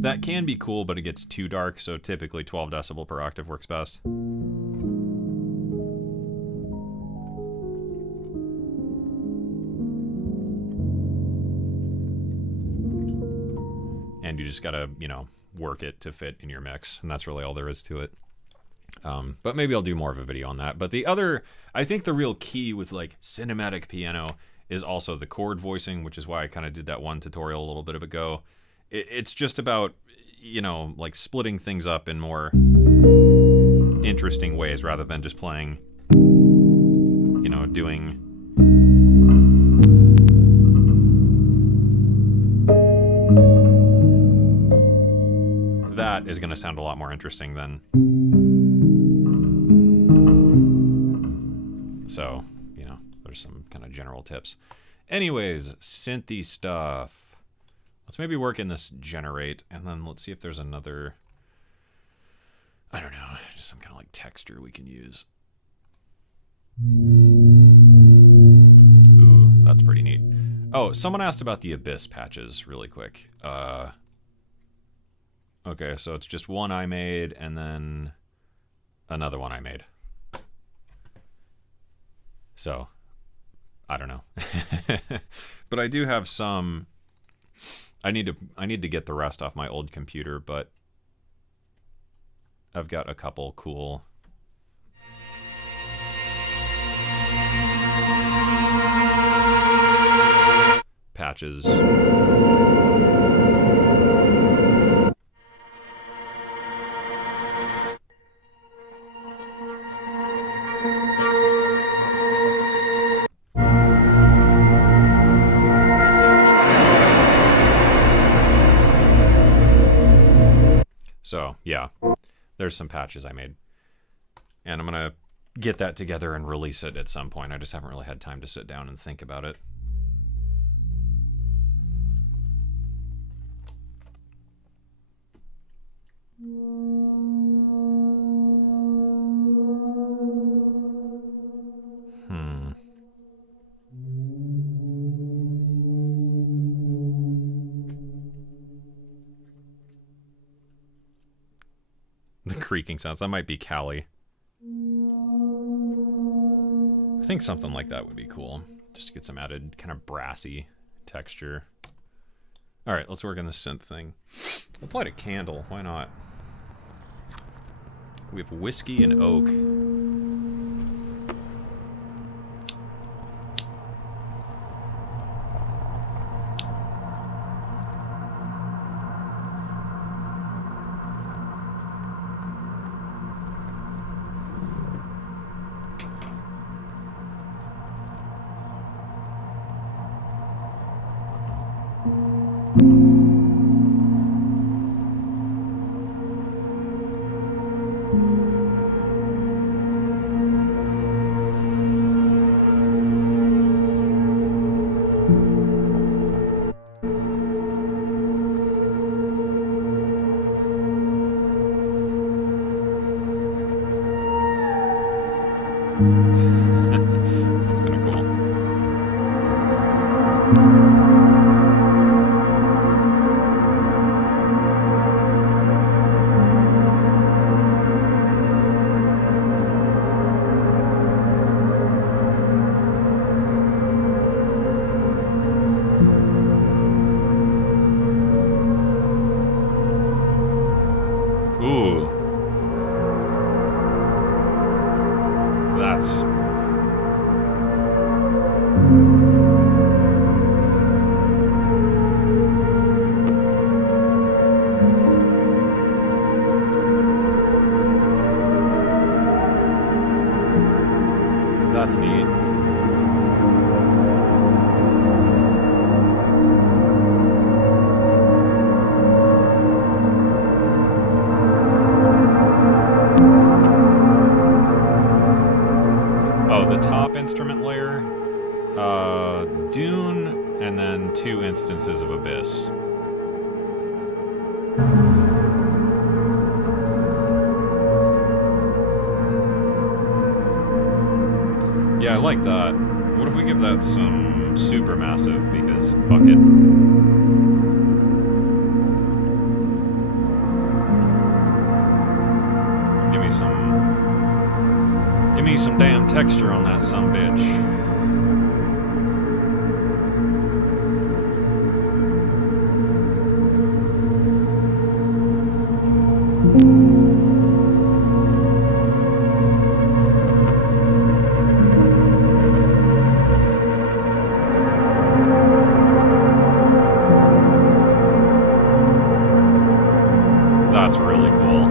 that can be cool, but it gets too dark, so typically 12 decibel per octave works best. And you just gotta, you know, work it to fit in your mix, and that's really all there is to it. But maybe I'll do more of a video on that. But the other, I think the real key with like cinematic piano is also the chord voicing, which is why I kind of did that one tutorial a little bit ago. It's just about, you know, like splitting things up in more interesting ways rather than just playing, you know, doing that is going to sound a lot more interesting than. So, you know, there's some kind of general tips. Anyways, synthy stuff. Let's maybe work in this generate, and then let's see if there's another, I don't know, just some kind of like texture we can use. Ooh, that's pretty neat. Oh, someone asked about the Abyss patches really quick. Okay, so it's just one I made, and then another one I made. So, I don't know. But I do have some. I need to get the rest off my old computer, but I've got a couple cool patches. So, yeah, there's some patches I made. And I'm going to get that together and release it at some point. I just haven't really had time to sit down and think about it. The creaking sounds. That might be Callie. I think something like that would be cool. Just to get some added kind of brassy texture. Alright, let's work on the synth thing. Let's light a candle. Why not? We have whiskey and oak. That's kind of cool. Ooh. That's... That's neat. Oh, the top instrument layer, Dune, and then 2 instances of Abyss. Yeah, I like that. What if we give that some supermassive, because fuck it. Give me some damn texture on that sumbitch. That's really cool.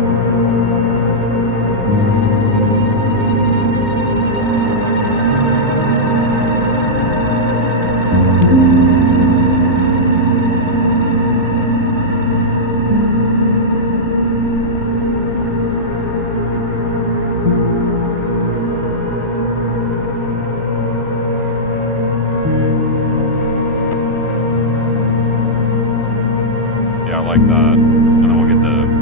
Yeah, I like that. And then we'll get the...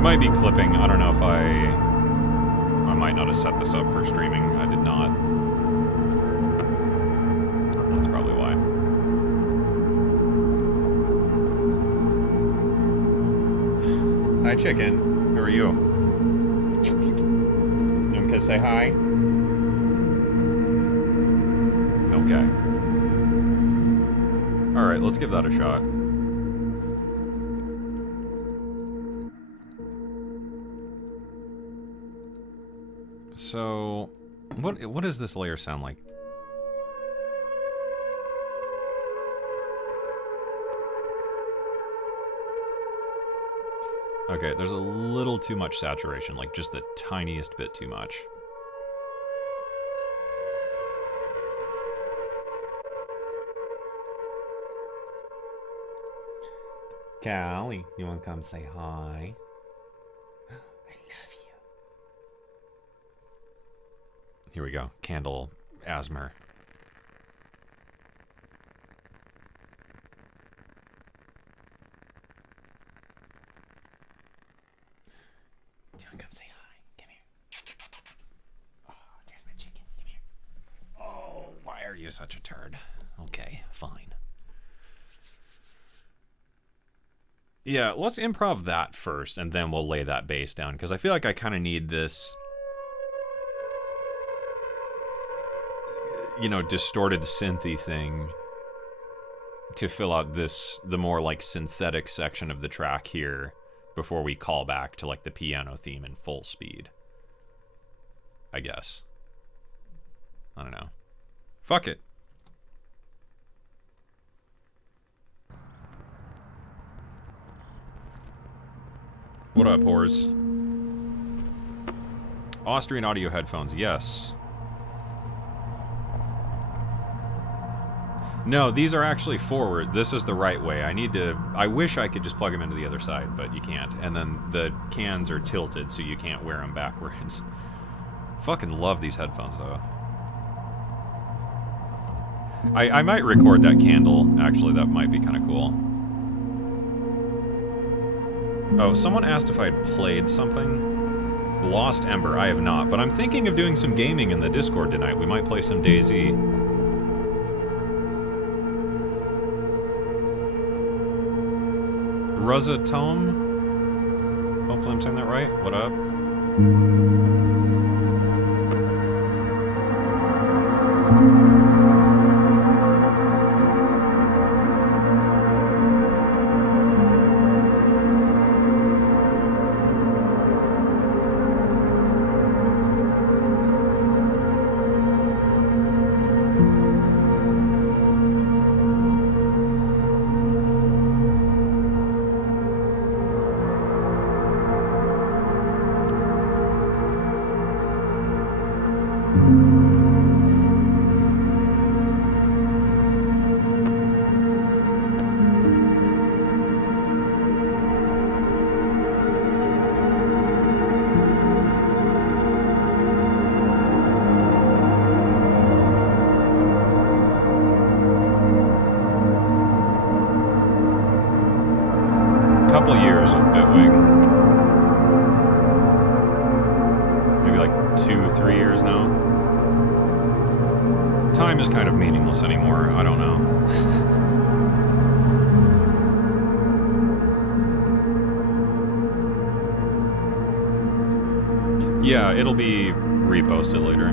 Might be clipping. I don't know if I might not have set this up for streaming. I did not. That's probably why. Hi, chicken. How are you? You want to say hi? Okay. Alright, let's give that a shot. So, what does this layer sound like? Okay, there's a little too much saturation, like just the tiniest bit too much. Callie, you want to come say hi? I love you. Here we go. Candle asthma. Do you want to come say hi? Come here. Oh, there's my chicken. Come here. Oh, why are you such a turd? Okay, fine. Yeah, let's improv that first, and then we'll lay that bass down, because I feel like I kind of need this, you know, distorted synthy thing to fill out this, the more like synthetic section of the track here, before we call back to like the piano theme in full speed. I guess. I don't know. Fuck it. What up, whores? Austrian audio headphones, yes. No, these are actually forward. This is the right way. I wish I could just plug them into the other side, but you can't. And then the cans are tilted, so you can't wear them backwards. Fucking love these headphones, though. I might record that candle, actually. That might be kind of cool. Oh, someone asked if I'd played something. Lost Ember, I have not, but I'm thinking of doing some gaming in the Discord tonight. We might play some DayZ. Rosatome? Hopefully I'm saying that right. What up? Couple years with Bitwig. Maybe like 2-3 years now. Time is kind of meaningless anymore. I don't know. Yeah, it'll be reposted later.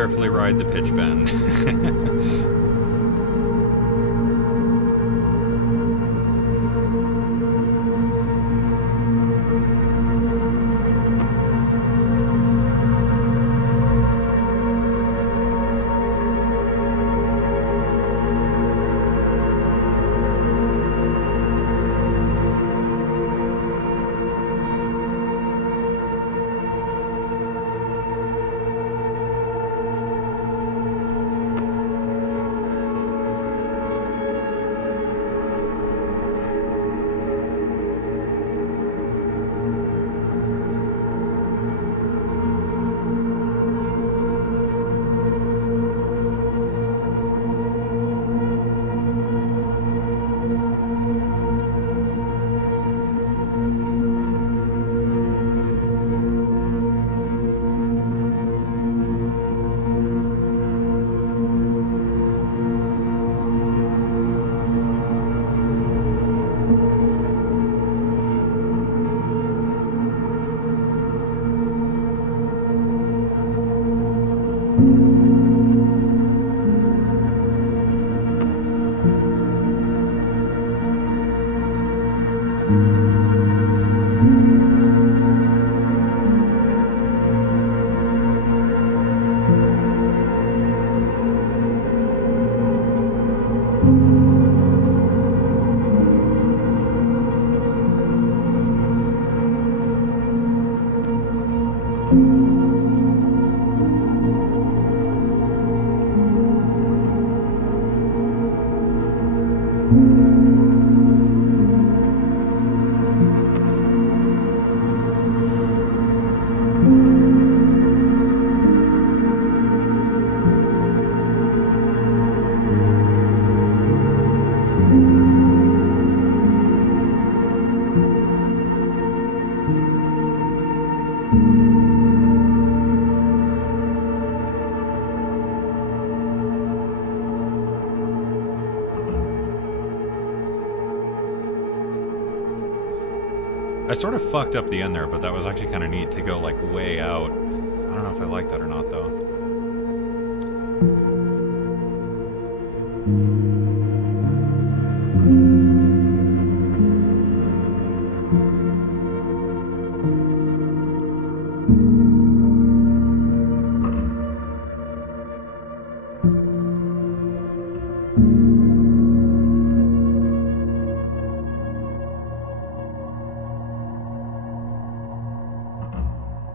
carefully ride the pitch bend. I sort of fucked up the end there, but that was actually kind of neat to go like way out. I don't know if I like that or not though.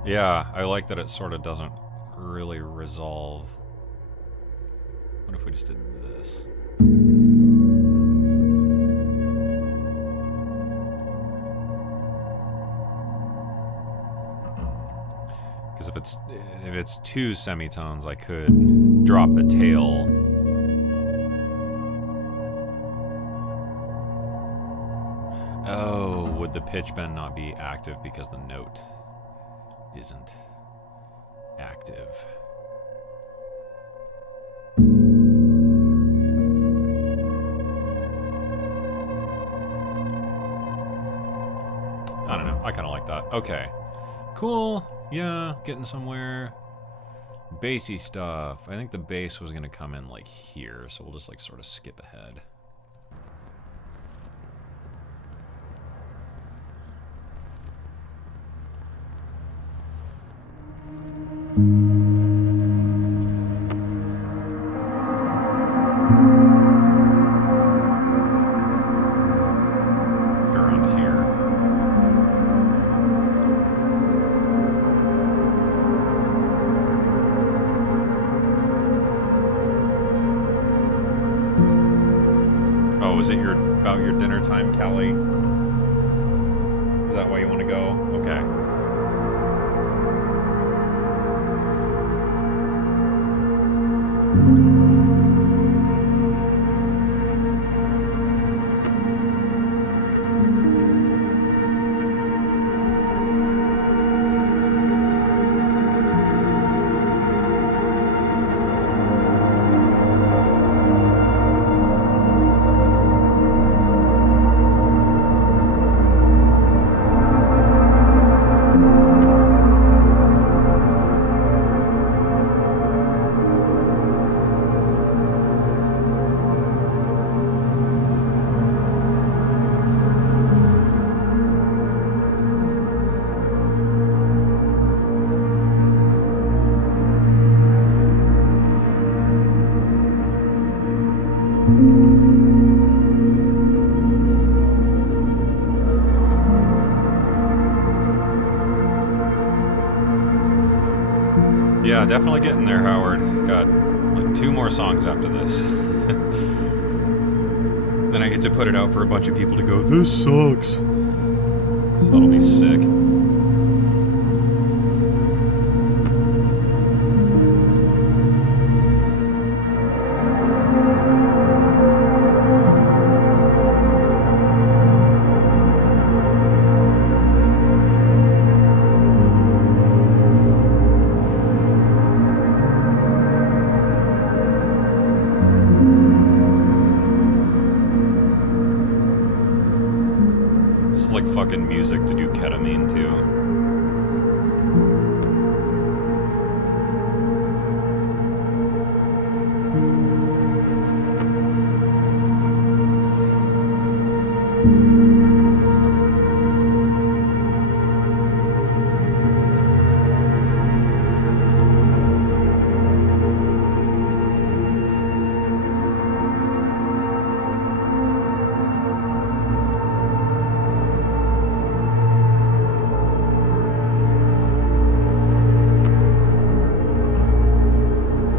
Yeah, I like that it sort of doesn't really resolve. What if we just did this? Because if it's two semitones, I could drop the tail. Oh, would the pitch bend not be active because the note isn't active? I don't know. I kind of like that. Okay. Cool. Yeah, getting somewhere. Bassy stuff. I think the bass was going to come in like here, so we'll just like sort of skip ahead. Is it about your dinner time, Callie? Is that why you want to go? Okay. Yeah, definitely getting there, Howard. Got like 2 more songs after this. Then I get to put it out for a bunch of people to go, this sucks. So it'll be sick. Fucking music to do ketamine to.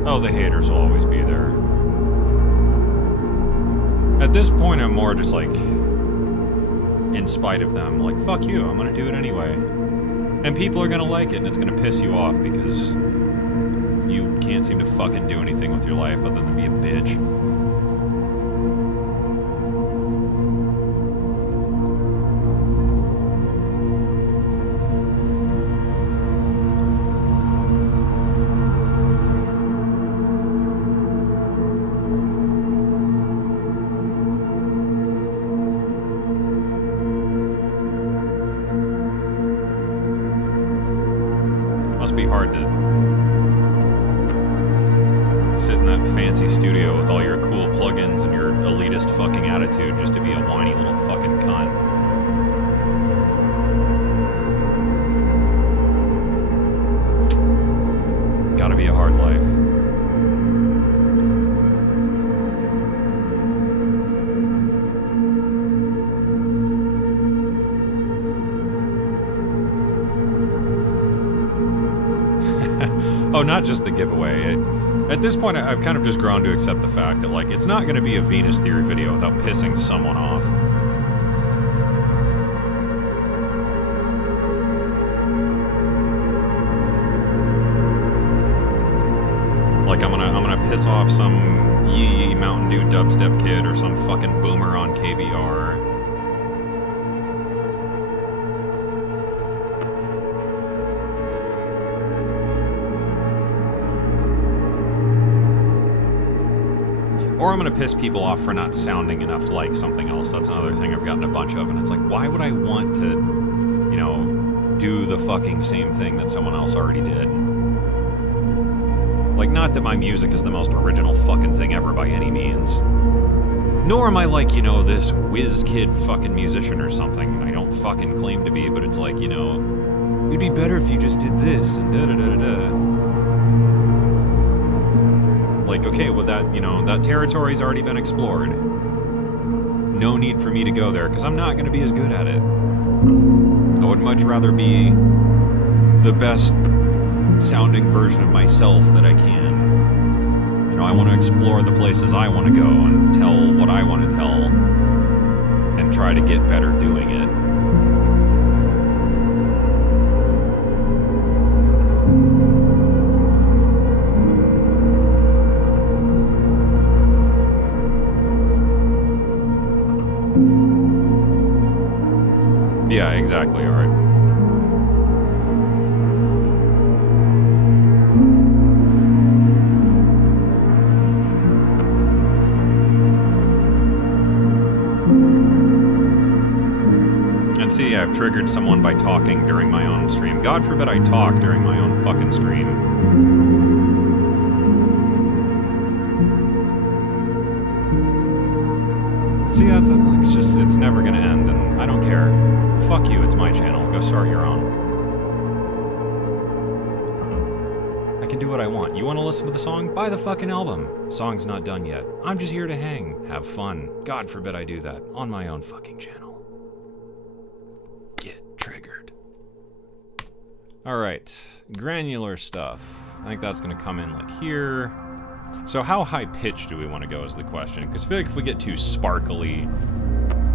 Oh, the haters will always be there. At this point, I'm more just like, in spite of them, like, fuck you, I'm gonna do it anyway. And people are gonna like it, and it's gonna piss you off because you can't seem to fucking do anything with your life other than be a bitch. Must be hard to sit in that fancy studio with all your cool plugins and your elitist fucking attitude just to be a whiny little fucking cunt. Gotta be a hard life. Oh, not just the giveaway. At this point, I've kind of just grown to accept the fact that, like, it's not going to be a Venus Theory video without pissing someone off. Like, I'm gonna piss off some yee Mountain Dew dubstep kid or some fucking boomer on KVR. Or I'm going to piss people off for not sounding enough like something else. That's another thing I've gotten a bunch of, and it's like, why would I want to, you know, do the fucking same thing that someone else already did? Like, not that my music is the most original fucking thing ever by any means. Nor am I like, you know, this whiz kid fucking musician or something. I don't fucking claim to be, but it's like, you know, it'd be better if you just did this and da-da-da-da-da. Like, okay, well that, you know, that territory's already been explored. No need for me to go there, because I'm not going to be as good at it. I would much rather be the best sounding version of myself that I can. You know, I want to explore the places I want to go and tell what I want to tell and try to get better doing it. Yeah, exactly, Art. And see, I've triggered someone by talking during my own stream. God forbid I talk during my own fucking stream. See, that's it's just, it's never gonna end, and I don't care. Fuck you, it's my channel. Go start your own. I can do what I want. You want to listen to the song? Buy the fucking album. Song's not done yet. I'm just here to hang, have fun. God forbid I do that on my own fucking channel. Get triggered. Alright, granular stuff. I think that's going to come in like here. So how high pitch do we want to go is the question, because I feel like if we get too sparkly,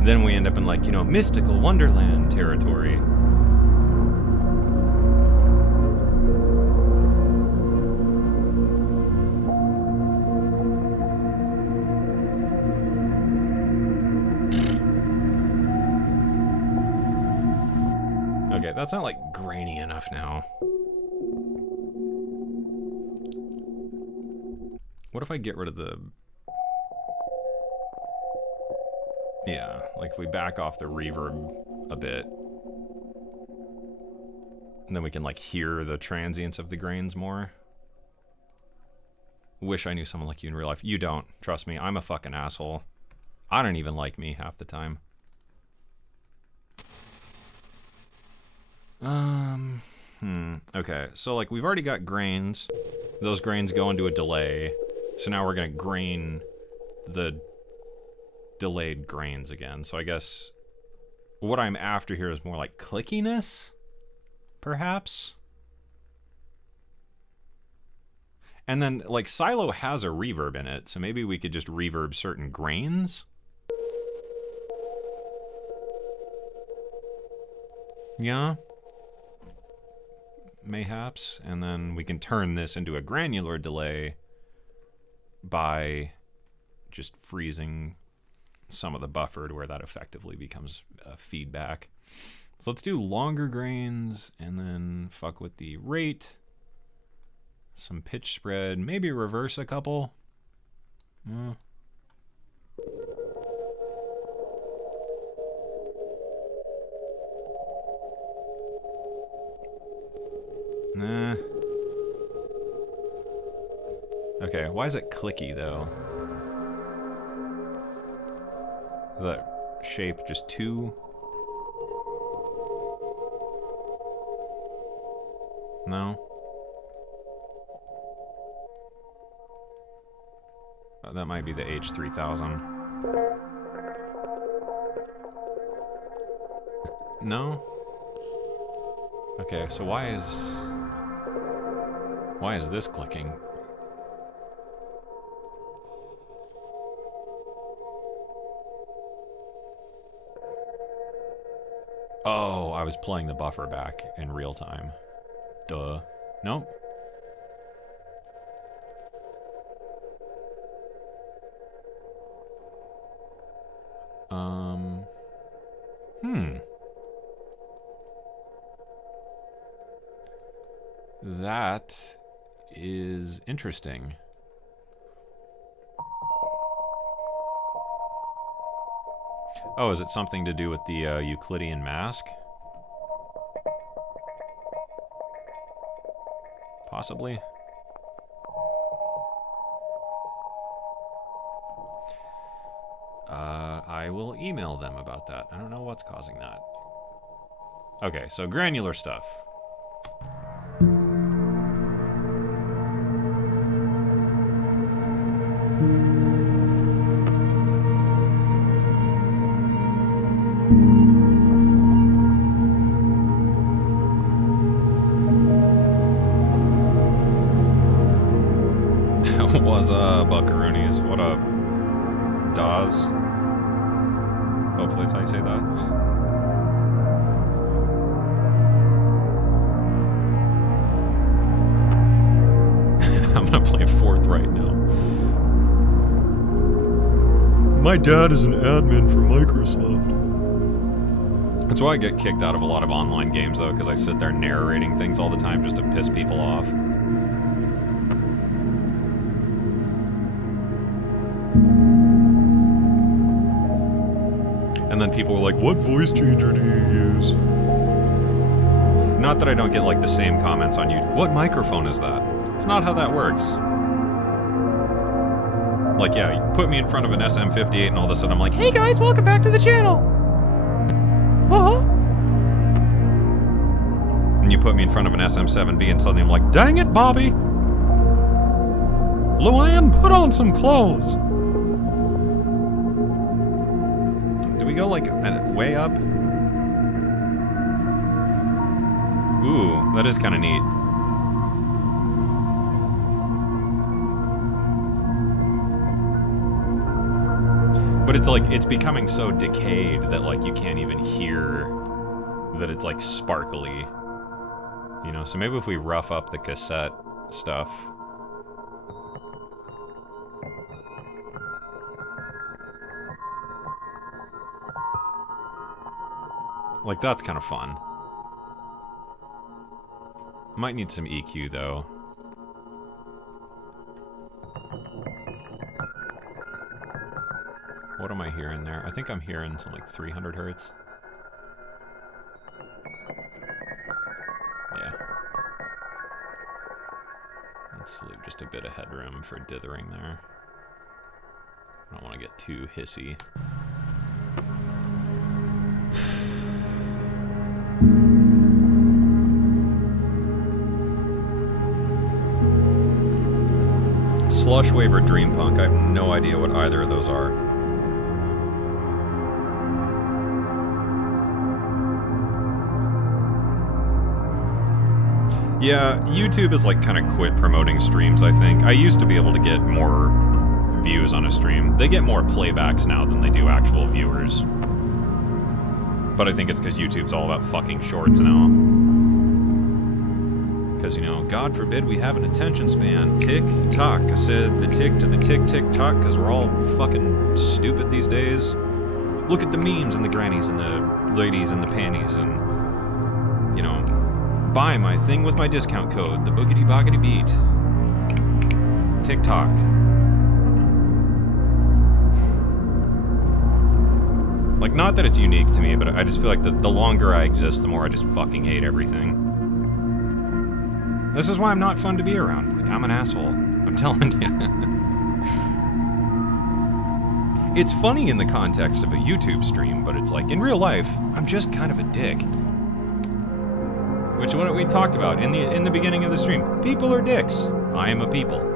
then we end up in like, you know, mystical wonderland territory. Okay, that's not like grainy enough now. What if I get rid of the... Yeah, like if we back off the reverb a bit. And then we can like hear the transience of the grains more. Wish I knew someone like you in real life. You don't, trust me, I'm a fucking asshole. I don't even like me half the time. Okay, so like we've already got grains. Those grains go into a delay. So now we're gonna grain the delayed grains again. So I guess what I'm after here is more like clickiness, perhaps. And then like Silo has a reverb in it, so maybe we could just reverb certain grains. Yeah. Mayhaps. And then we can turn this into a granular delay by just freezing some of the buffer to where that effectively becomes feedback. So let's do longer grains and then fuck with the rate. Some pitch spread, maybe reverse a couple. Nah. Okay, why is it clicky though? Is that shape just too? No? Oh, that might be the H3000. No? Okay, so why is this clicking? Oh, I was playing the buffer back in real time. Duh. Nope. That is interesting. Oh, is it something to do with the Euclidean mask? Possibly. I will email them about that. I don't know what's causing that. Okay, so granular stuff. What's up, buckaroonies? What up, DAWg? Hopefully that's how you say that. I'm gonna play fourth right now. My dad is an admin for Microsoft. That's why I get kicked out of a lot of online games, though, because I sit there narrating things all the time just to piss people off. And then people were like, what voice changer do you use? Not that I don't get like the same comments on YouTube. What microphone is that? It's not how that works. Like, yeah, you put me in front of an SM58 and all of a sudden I'm like, hey guys, welcome back to the channel! And you put me in front of an SM7B and suddenly I'm like, dang it, Bobby! Luann, put on some clothes! We go like way up. Ooh, that is kind of neat. But it's like, it's becoming so decayed that like you can't even hear that it's like sparkly. You know, so maybe if we rough up the cassette stuff. Like, that's kind of fun. Might need some EQ, though. What am I hearing there? I think I'm hearing some, like, 300 hertz. Yeah. Let's leave just a bit of headroom for dithering there. I don't want to get too hissy. Slushwave or Dream Punk, I have no idea what either of those are. Yeah, YouTube is like kind of quit promoting streams, I think. I used to be able to get more views on a stream. They get more playbacks now than they do actual viewers. But I think it's because YouTube's all about fucking shorts now. Because, you know, God forbid we have an attention span. Tick-tock. I said the tick to the tick-tick-tock because we're all fucking stupid these days. Look at the memes and the grannies and the ladies and the panties and, you know, buy my thing with my discount code, the boogity-boggity beat. TikTok. Like, not that it's unique to me, but I just feel like the longer I exist, the more I just fucking hate everything. This is why I'm not fun to be around. Like, I'm an asshole. I'm telling you. It's funny in the context of a YouTube stream, but it's like, in real life, I'm just kind of a dick. Which what we talked about in the beginning of the stream. People are dicks. I am a people.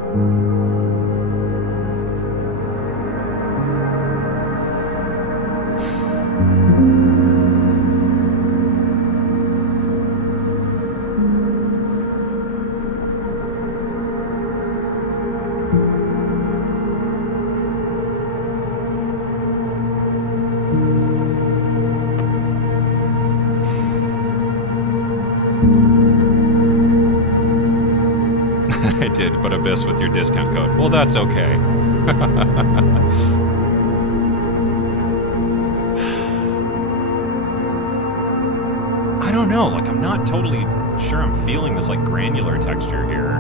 But Abyss with your discount code. Well, that's okay. I don't know, like, I'm not totally sure I'm feeling this, like, granular texture here.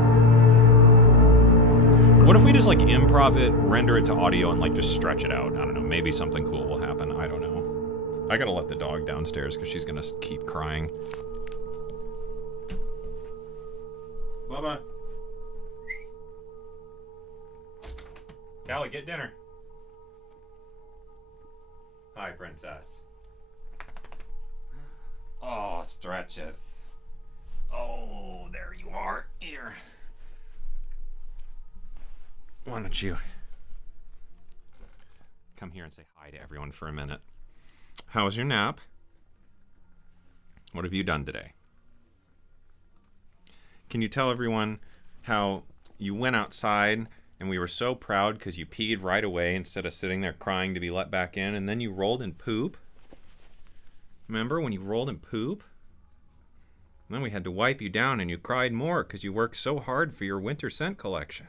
What if we just, like, improv it, render it to audio, and, like, just stretch it out? I don't know, maybe something cool will happen. I don't know. I gotta let the dog downstairs, because she's gonna keep crying. Bubba. Callie, get dinner. Hi, princess. Oh, stretches. Oh, there you are. Here. Why don't you come here and say hi to everyone for a minute? How was your nap? What have you done today? Can you tell everyone how you went outside and we were so proud because you peed right away instead of sitting there crying to be let back in, and then you rolled in poop? Remember when you rolled in poop? And then we had to wipe you down and you cried more because you worked so hard for your winter scent collection.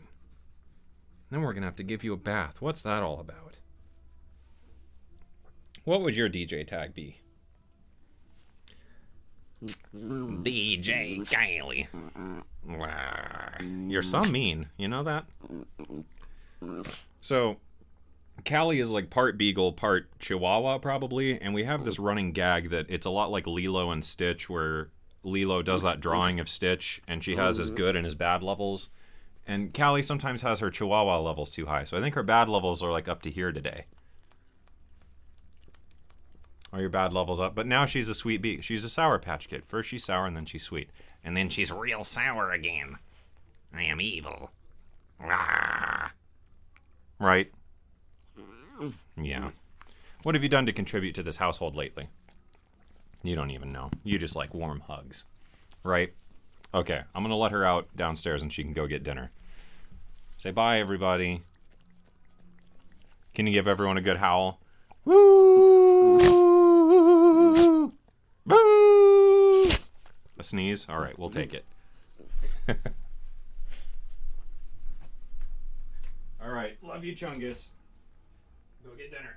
Then we're going to have to give you a bath. What's that all about? What would your DJ tag be? DJ Kylie. You're so mean. You know that? So, Callie is like part beagle, part chihuahua probably, and we have this running gag that it's a lot like Lilo and Stitch, where Lilo does that drawing of Stitch, and she has his good and his bad levels. And Callie sometimes has her chihuahua levels too high, so I think her bad levels are like up to here today. Are your bad levels up? But now she's a sweet bee. She's a Sour Patch Kid. First she's sour and then she's sweet. And then she's real sour again. I am evil. Rah. Right? Yeah. What have you done to contribute to this household lately? You don't even know. You just like warm hugs. Right? Okay, I'm going to let her out downstairs and she can go get dinner. Say bye, everybody. Can you give everyone a good howl? Woo! Woo! A sneeze? All right, we'll take it. All right, love you, Chungus. Go get dinner.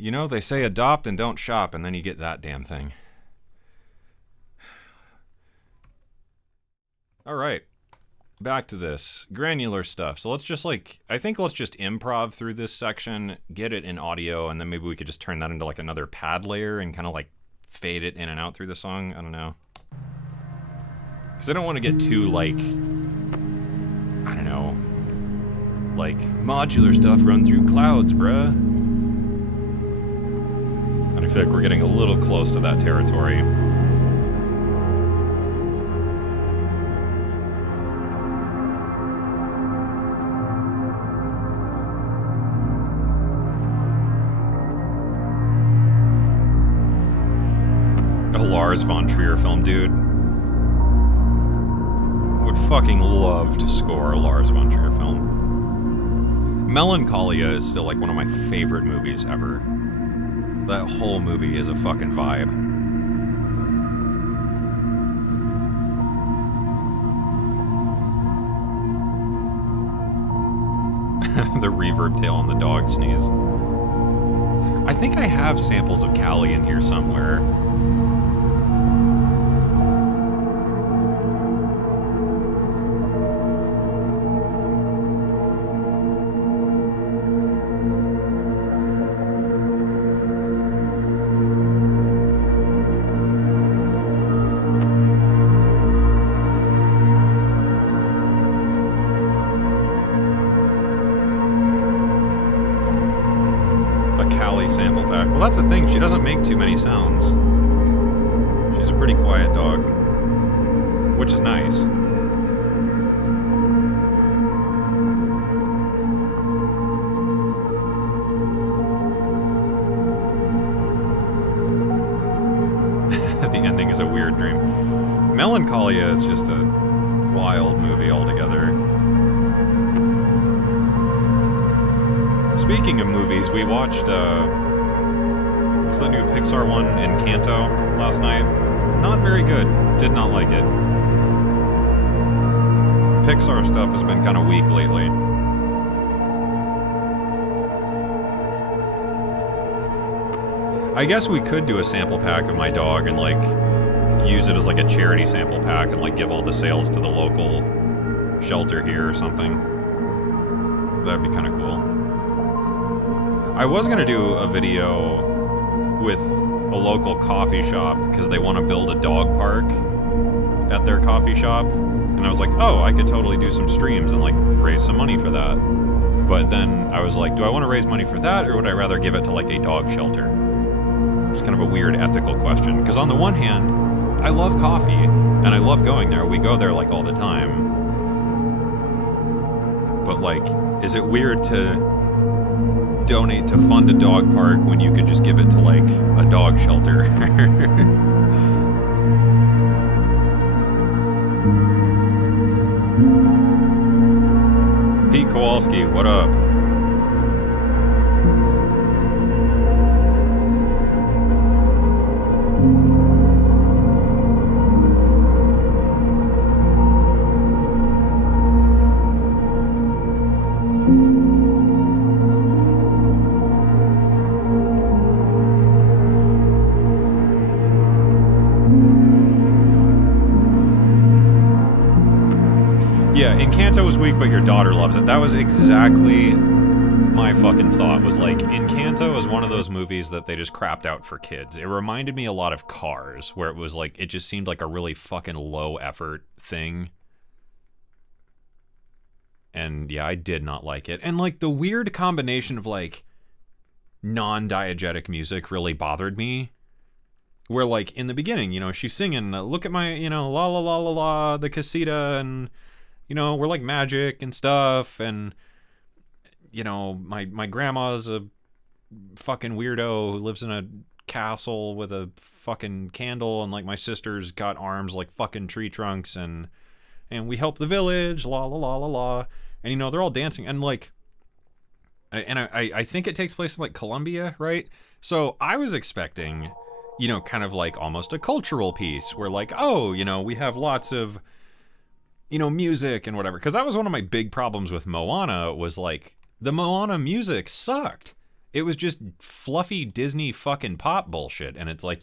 You know, they say adopt and don't shop, and then you get that damn thing. All right, back to this granular stuff. So let's just I think let's just improv through this section, get it in audio, and then maybe we could just turn that into like another pad layer and kind of like fade it in and out through the song. I don't know. Because I don't want to get too like, I don't know, like modular stuff run through clouds, bruh. And I feel like we're getting a little close to that territory. A Lars von Trier film, dude. Would fucking love to score a Lars von Trier film. Melancholia is still like one of my favorite movies ever. That whole movie is a fucking vibe. The reverb tail on the dog sneeze. I think I have samples of Callie in here somewhere. Sample pack. Well, that's the thing. She doesn't make too many sounds. She's a pretty quiet dog, which is nice. The ending is a weird dream. Melancholia is just a wild movie altogether. Speaking of movies, we watched, what's that new Pixar one, Encanto, last night? Not very good. Did not like it. Pixar stuff has been kind of weak lately. I guess we could do a sample pack of my dog and, like, use it as, like, a charity sample pack and, like, give all the sales to the local shelter here or something. That'd be kind of cool. I was going to do a video with a local coffee shop because they want to build a dog park at their coffee shop. And I was like, oh, I could totally do some streams and like raise some money for that. But then I was like, do I want to raise money for that or would I rather give it to like a dog shelter? It's kind of a weird ethical question. Because on the one hand, I love coffee and I love going there. We go there like all the time. But like, is it weird to donate to fund a dog park when you could just give it to like a dog shelter? Pete Kowalski, what up? Yeah, Encanto was weak, but your daughter loves it. That was exactly my fucking thought, was like, Encanto is one of those movies that they just crapped out for kids. It reminded me a lot of Cars, where it was like, it just seemed like a really fucking low effort thing. And yeah, I did not like it. And like the weird combination of like non-diegetic music really bothered me. Where like in the beginning, you know, she's singing, look at my, you know, la la la la la, the casita, and you know, we're like magic and stuff, and you know, my grandma's a fucking weirdo who lives in a castle with a fucking candle, and like my sister's got arms like fucking tree trunks, and we help the village, la la la la la, and you know they're all dancing, and like, and I think it takes place in like Colombia, right? So I was expecting, you know, kind of like almost a cultural piece where like, oh, you know, we have lots of, you know, music and whatever, because that was one of my big problems with Moana, was like the Moana music sucked. It was just fluffy Disney fucking pop bullshit, and it's like,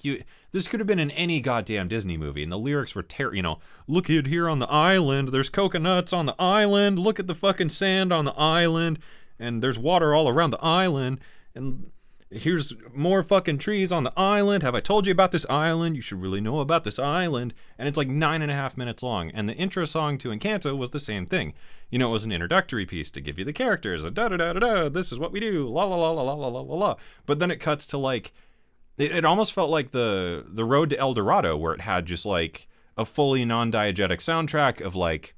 this could have been in any goddamn Disney movie, and the lyrics were you know, look at here on the island, there's coconuts on the island, look at the fucking sand on the island, and there's water all around the island, and here's more fucking trees on the island. Have I told you about this island? You should really know about this island. And it's like 9.5 minutes long. And the intro song to Encanto was the same thing. You know, it was an introductory piece to give you the characters. Da da da da da. This is what we do. La la la la la la la la la. But then it cuts to like, it almost felt like the Road to El Dorado, where it had just like a fully non-diegetic soundtrack of like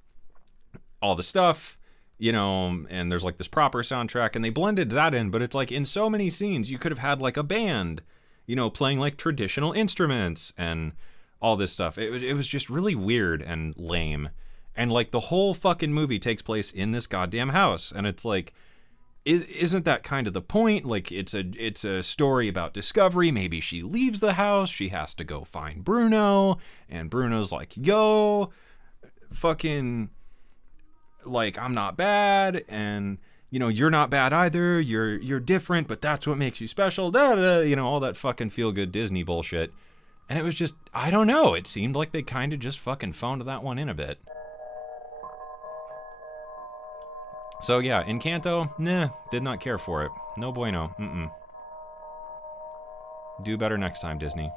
all the stuff. You know, and there's like this proper soundtrack, and they blended that in, but it's like in so many scenes you could have had like a band, you know, playing like traditional instruments and all this stuff. It was just really weird and lame, and like the whole fucking movie takes place in this goddamn house, and it's like, isn't that kind of the point? Like it's a story about discovery. Maybe she leaves the house, she has to go find Bruno, and Bruno's like, yo, fucking, like, I'm not bad, and you know, you're not bad either, you're different, but that's what makes you special, da, da, da, you know, all that fucking feel-good Disney bullshit. And it was just, I don't know, it seemed like they kind of just fucking phoned that one in a bit. So yeah, Encanto, nah, did not care for it. No bueno, Do better next time, Disney.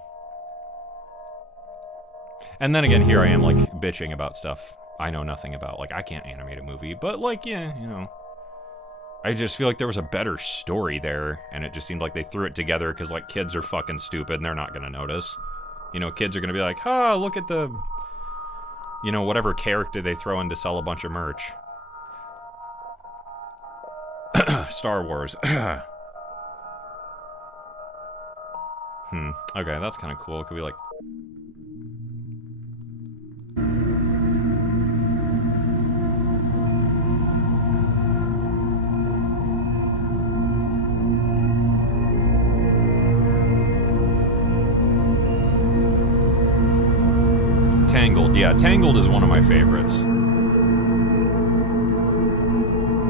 And then again, here I am, like, bitching about stuff I know nothing about. Like, I can't animate a movie, but like, yeah, you know, I just feel like there was a better story there, and it just seemed like they threw it together because like kids are fucking stupid and they're not gonna notice. You know, kids are gonna be like, oh, look at the, you know, whatever character they throw in to sell a bunch of merch. Star Wars. Okay, that's kind of cool. It could be like, Tangled. Yeah, Tangled is one of my favorites.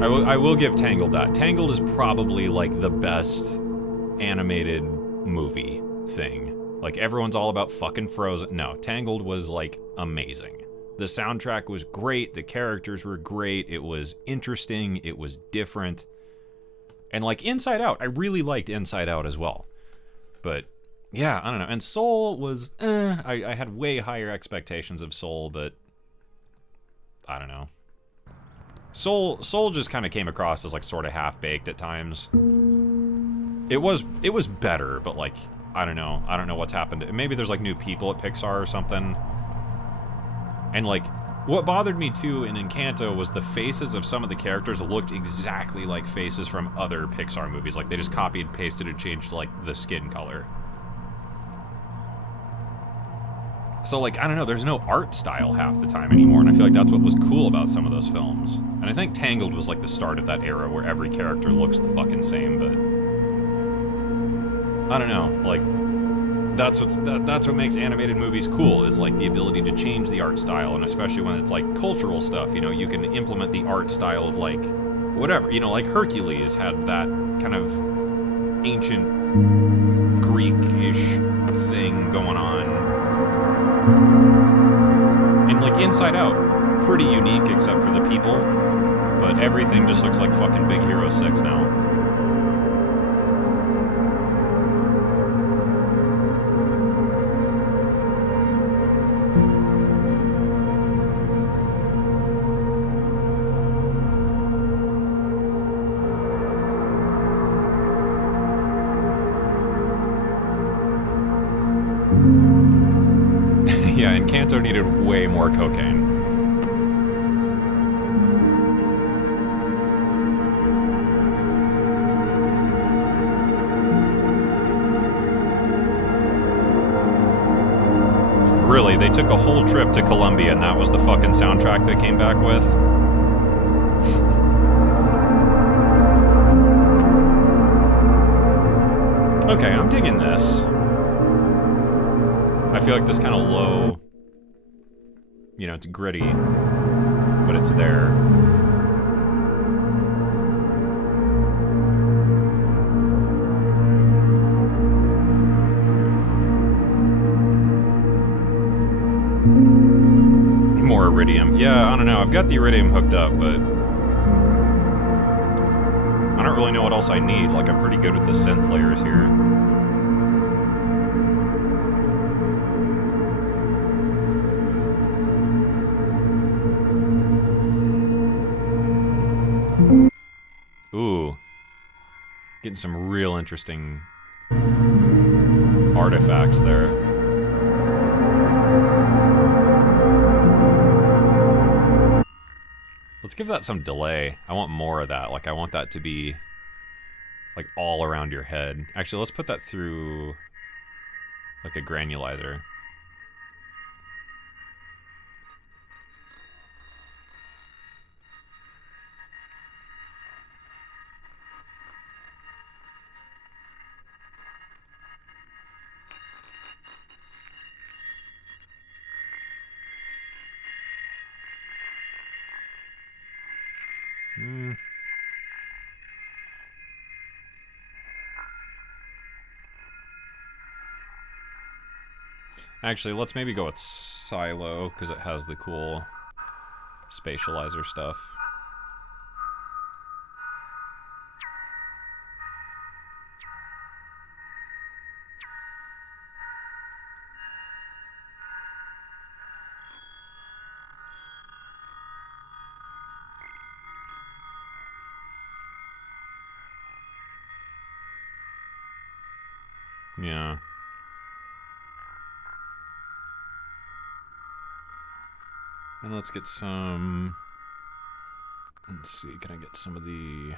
I will give Tangled that. Tangled is probably like the best animated movie thing. Like, everyone's all about fucking Frozen. No, Tangled was like amazing. The soundtrack was great, the characters were great, it was interesting, it was different. And like Inside Out, I really liked Inside Out as well. But yeah, I don't know. And Soul was, I had way higher expectations of Soul, but I don't know. Soul just kind of came across as like sort of half-baked at times. It was better, but like, I don't know. I don't know what's happened. Maybe there's like new people at Pixar or something. And like, what bothered me too in Encanto was the faces of some of the characters looked exactly like faces from other Pixar movies. Like, they just copied and pasted and changed like the skin color. So like, I don't know, there's no art style half the time anymore, and I feel like that's what was cool about some of those films. And I think Tangled was like the start of that era where every character looks the fucking same, but I don't know, like, that's what makes animated movies cool, is like the ability to change the art style, and especially when it's like cultural stuff, you know, you can implement the art style of like whatever, you know, like Hercules had that kind of ancient Greek-ish thing going on. And like Inside Out, pretty unique except for the people, but everything just looks like fucking Big Hero 6 now. Yeah, Encanto needed way more cocaine. Really, they took a whole trip to Colombia and that was the fucking soundtrack they came back with? Okay, I'm digging this. I feel like this kind of low... You know, it's gritty, but it's there. More iridium. Yeah, I don't know. I've got the iridium hooked up, but I don't really know what else I need. Like, I'm pretty good with the synth layers here. Ooh. Getting some real interesting artifacts there. Let's give that some delay. I want more of that. Like, I want that to be, like, all around your head. Actually, let's put that through, like, a granulizer. Actually, let's maybe go with Silo, because it has the cool spatializer stuff. Yeah. And let's get some... Let's see, can I get some of the...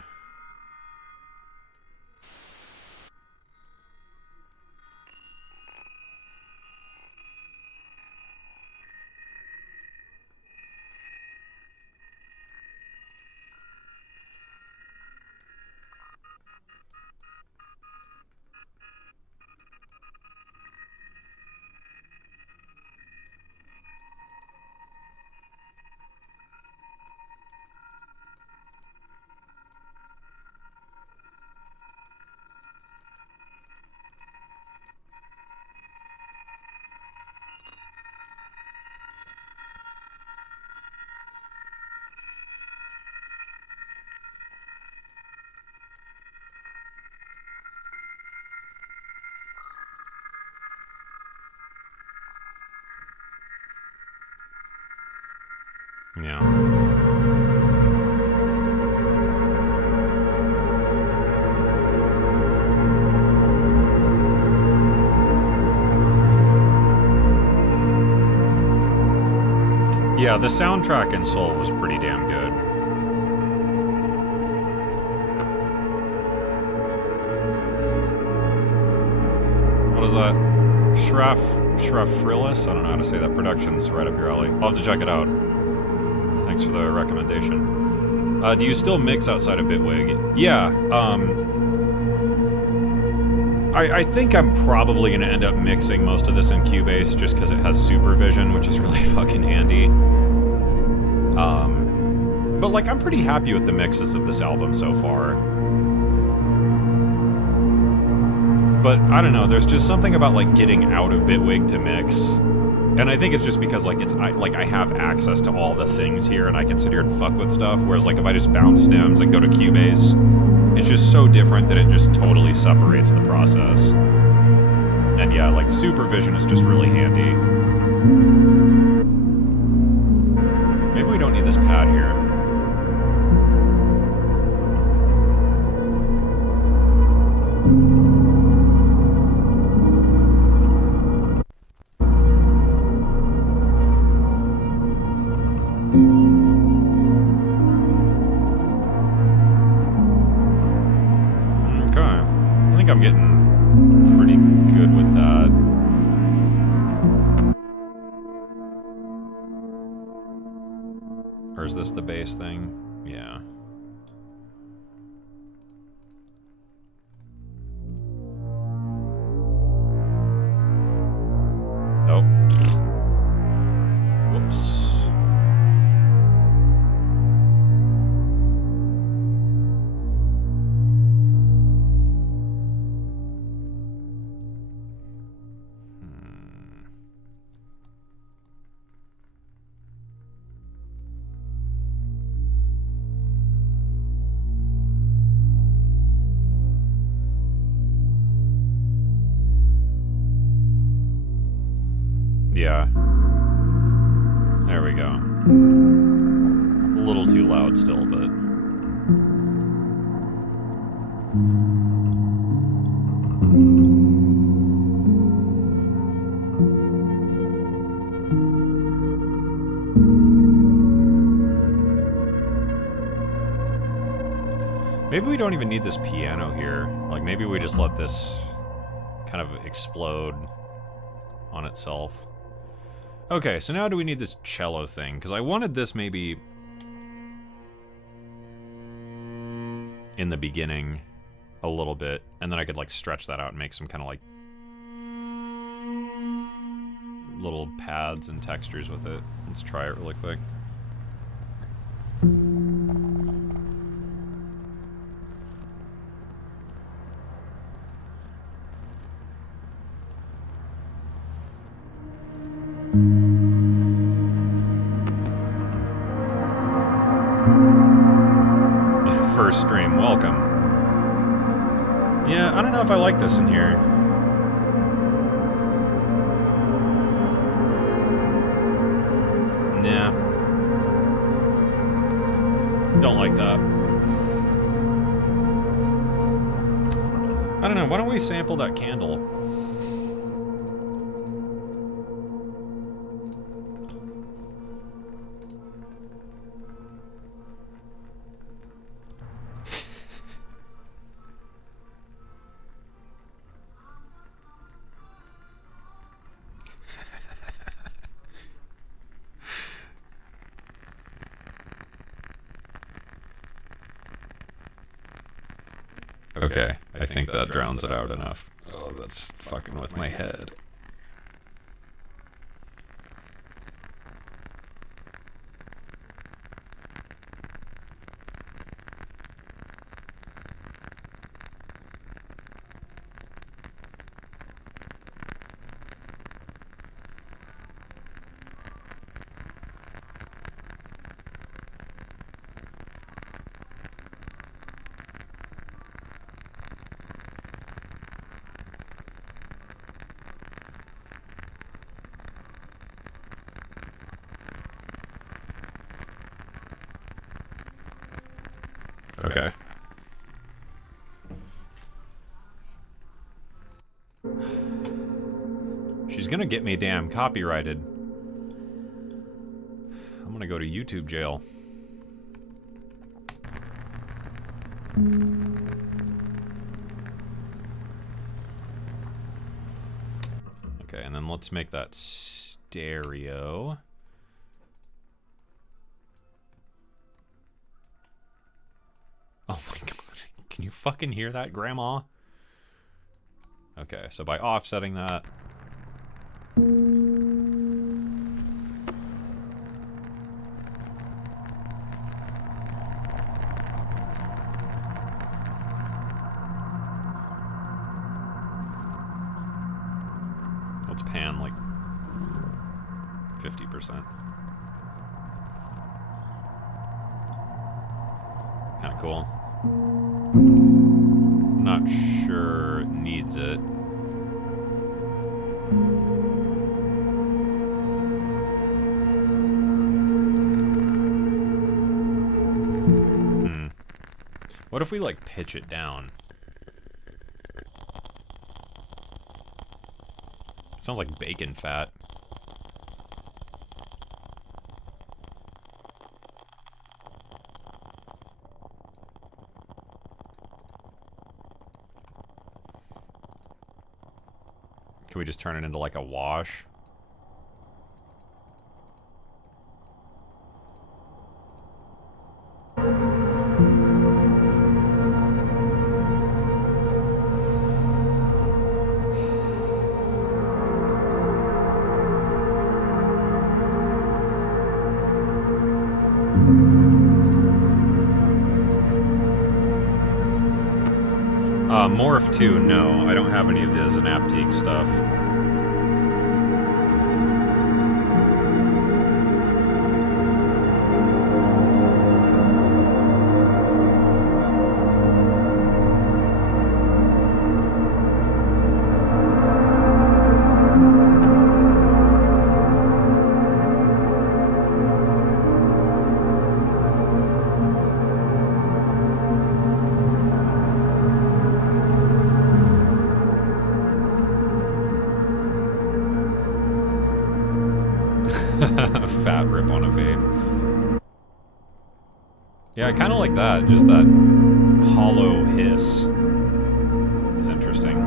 Yeah. Yeah, the soundtrack in Soul was pretty damn good. What is that? Shrafrillis? I don't know how to say that. Production's right up your alley. I'll have to check it out. Thanks for the recommendation. Do you still mix outside of Bitwig? Yeah, I think I'm probably going to end up mixing most of this in Cubase just because it has supervision, which is really fucking handy. But, like, I'm pretty happy with the mixes of this album so far. But, I don't know, there's just something about, like, getting out of Bitwig to mix. And I think it's just because, like, I have access to all the things here, and I can sit here and fuck with stuff, whereas, like, if I just bounce stems and go to Cubase, it's just so different that it just totally separates the process. And yeah, like, supervision is just really handy. Maybe we don't need this pad here. Or is this the bass thing? Yeah. Oh. Whoops. Yeah. There we go. A little too loud still, but... Maybe we don't even need this piano here. Like, maybe we just let this kind of explode on itself. Okay, so now do we need this cello thing? Because I wanted this maybe in the beginning a little bit, and then I could like stretch that out and make some kind of like little pads and textures with it. Let's try it really quick. First stream, welcome. Yeah, I don't know if I like this in here. Yeah. Don't like that. I don't know, why don't we sample that candle? Okay, I think that drowns it out enough. Oh, that's fucking with my head. Okay. She's gonna get me damn copyrighted. I'm gonna go to YouTube jail. Okay, and then let's make that stereo. Oh my god, can you fucking hear that, Grandma? Okay, so by offsetting that... Let's pan like 50%. Kinda cool. Not sure it needs it. What if we like pitch it down? Sounds like bacon fat. Can we just turn it into like a wash? Morph 2, no. I don't have any of the Synaptic stuff. Fat rip on a vape. Yeah, I kind of like that. Just that hollow hiss is interesting.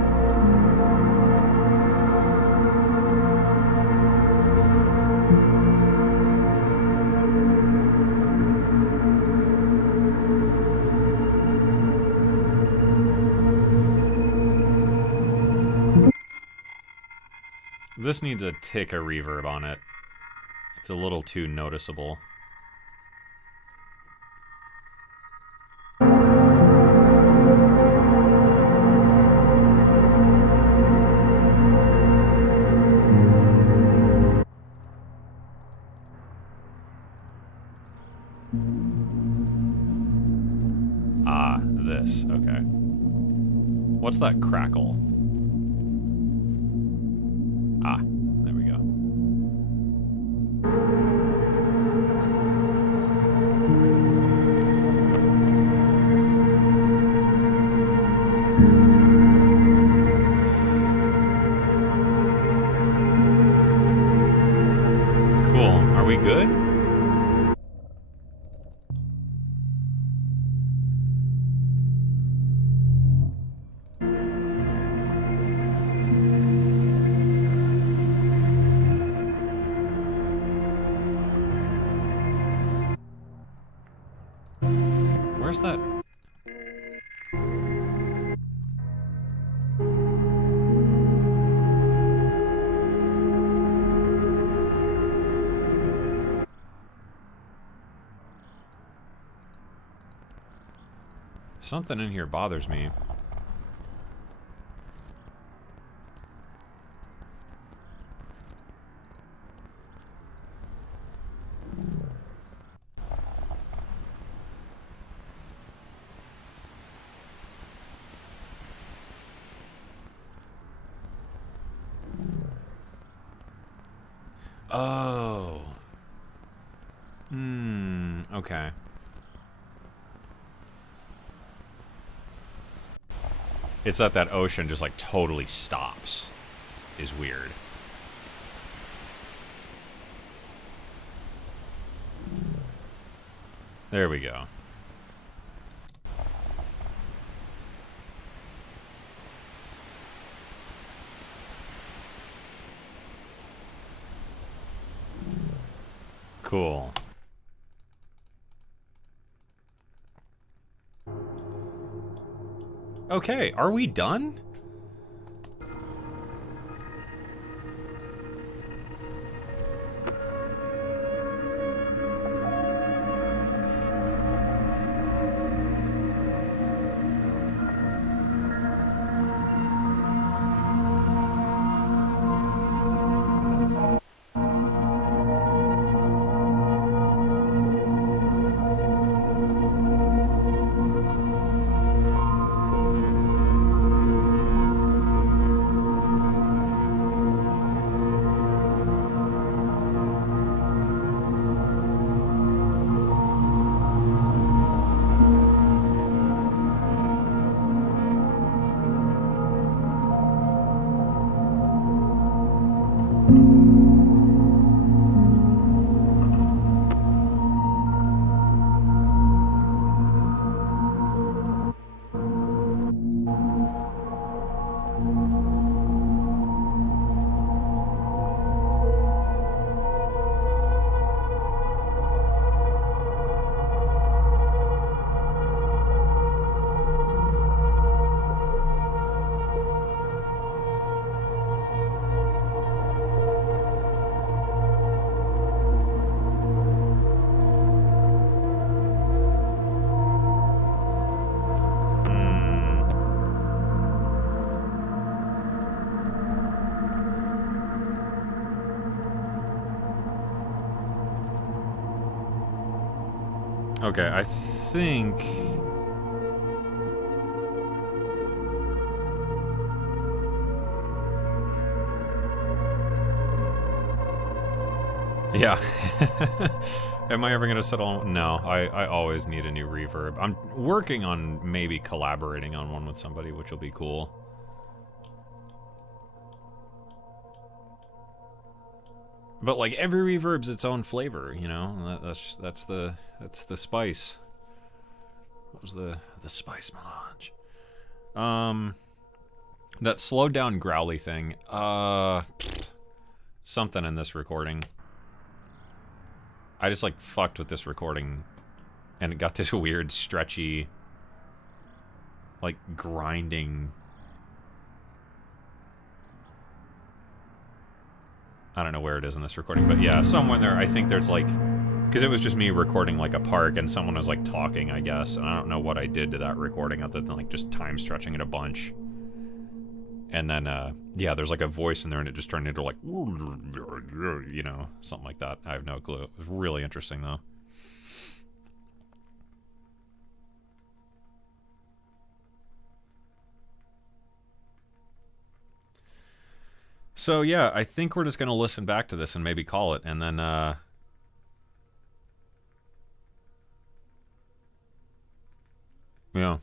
This needs a tick of reverb on it. It's a little too noticeable. Ah, this. Okay. What's that crackle? Ah, there we go. Cool. Are we good? Where's that? Something in here bothers me. Oh. Okay. It's that that ocean just like totally stops. Is weird. There we go. Cool. Okay, are we done? Okay, I think... Yeah. Am I ever going to settle on... No, I always need a new reverb. I'm working on maybe collaborating on one with somebody, which will be cool. But like every reverb's its own flavor, you know? That's the spice. What was the spice melange? That slowed down growly thing. Something in this recording. I just like fucked with this recording and it got this weird stretchy like grinding. I don't know where it is in this recording, but yeah, somewhere there I think there's like, because it was just me recording like a park and someone was like talking, I guess, and I don't know what I did to that recording other than like just time stretching it a bunch. And then, yeah, there's like a voice in there and it just turned into like, you know, something like that. I have no clue. It was really interesting, though. So, yeah, I think we're just going to listen back to this and maybe call it. And then, yeah.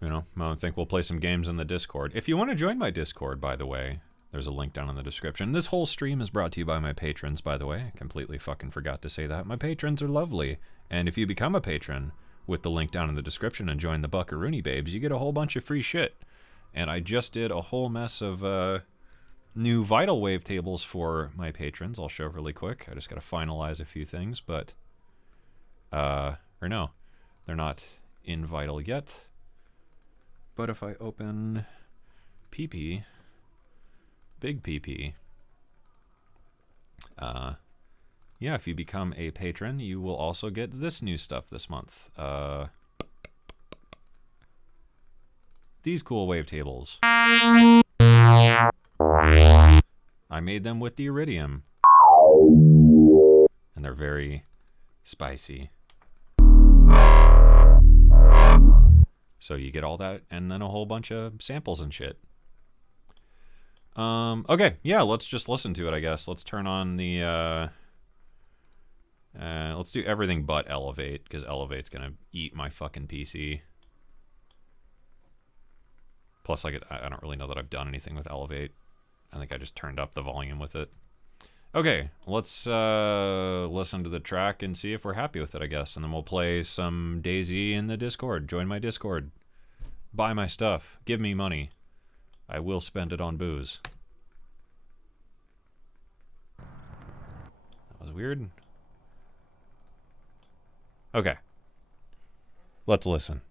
You know, I think we'll play some games in the Discord. If you want to join my Discord, by the way, there's a link down in the description. This whole stream is brought to you by my patrons, by the way. I completely fucking forgot to say that. My patrons are lovely. And if you become a patron with the link down in the description and join the Buckaroonie Babes, you get a whole bunch of free shit. And I just did a whole mess of new Vital Wave tables for my patrons. I'll show really quick. I just got to finalize a few things, but... or no, they're not in Vital yet. But if I open PP, big PP, yeah, if you become a patron, you will also get this new stuff this month. These cool wavetables. I made them with the iridium. And they're very spicy. So you get all that, and then a whole bunch of samples and shit. Okay, yeah, let's just listen to it, I guess. Let's turn on the, let's do everything but Elevate, because Elevate's gonna eat my fucking PC. Plus, I don't really know that I've done anything with Elevate. I think I just turned up the volume with it. Okay, let's listen to the track and see if we're happy with it, I guess. And then we'll play some DAWg in the Discord. Join my Discord. Buy my stuff. Give me money. I will spend it on booze. That was weird. Okay. Let's listen.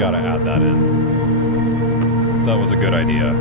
Gotta add that in. That was a good idea.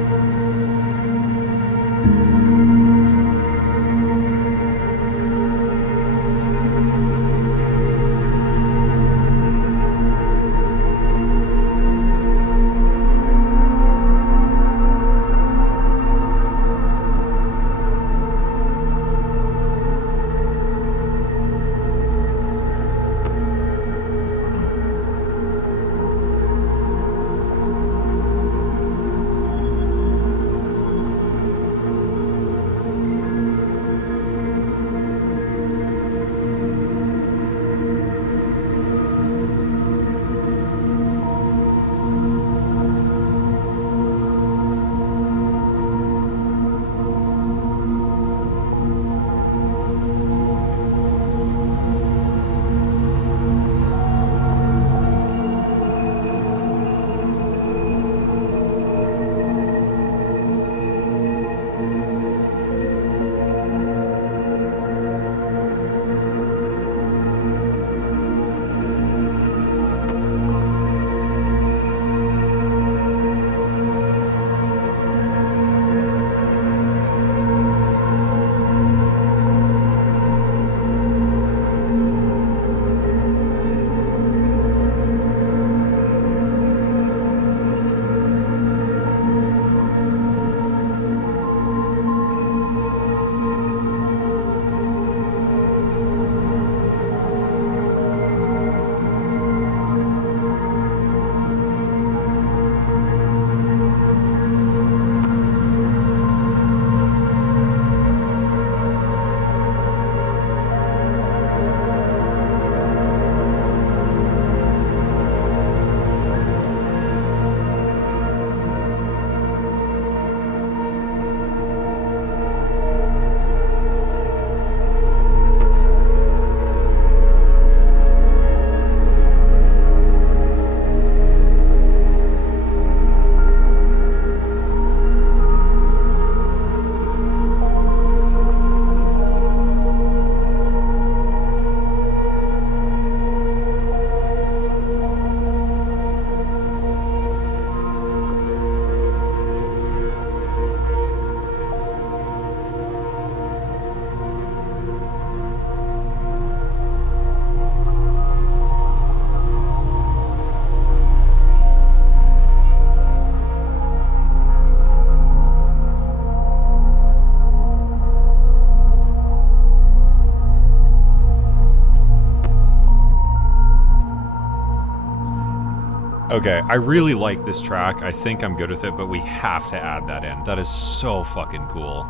Okay, I really like this track. I think I'm good with it, but we have to add that in. That is so fucking cool.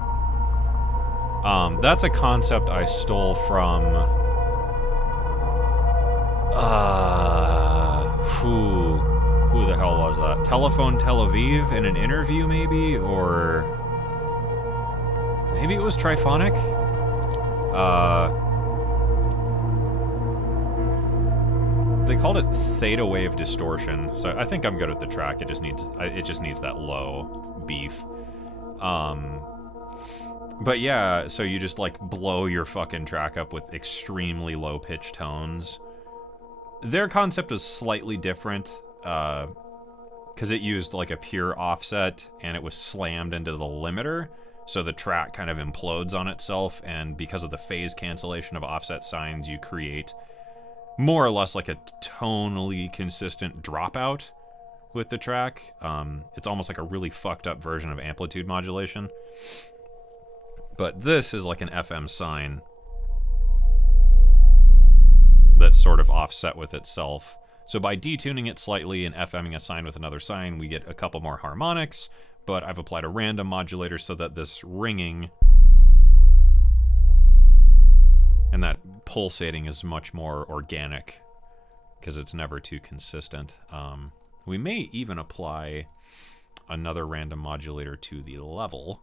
That's a concept I stole from... who the hell was that? Telephone Tel Aviv in an interview, maybe? Or... maybe it was Triphonic? They called it theta wave distortion, so I think I'm good with the track. It just needs that low beef. But yeah, so you just like blow your fucking track up with extremely low pitch tones. Their concept is slightly different, because it used like a pure offset and it was slammed into the limiter, so the track kind of implodes on itself, and because of the phase cancellation of offset signs, you create more or less like a tonally consistent dropout with the track. It's almost like a really fucked up version of amplitude modulation. But this is like an FM sine that's sort of offset with itself. So by detuning it slightly and FMing a sine with another sine, we get a couple more harmonics, but I've applied a random modulator so that this ringing and that pulsating is much more organic, because it's never too consistent. We may even apply another random modulator to the level,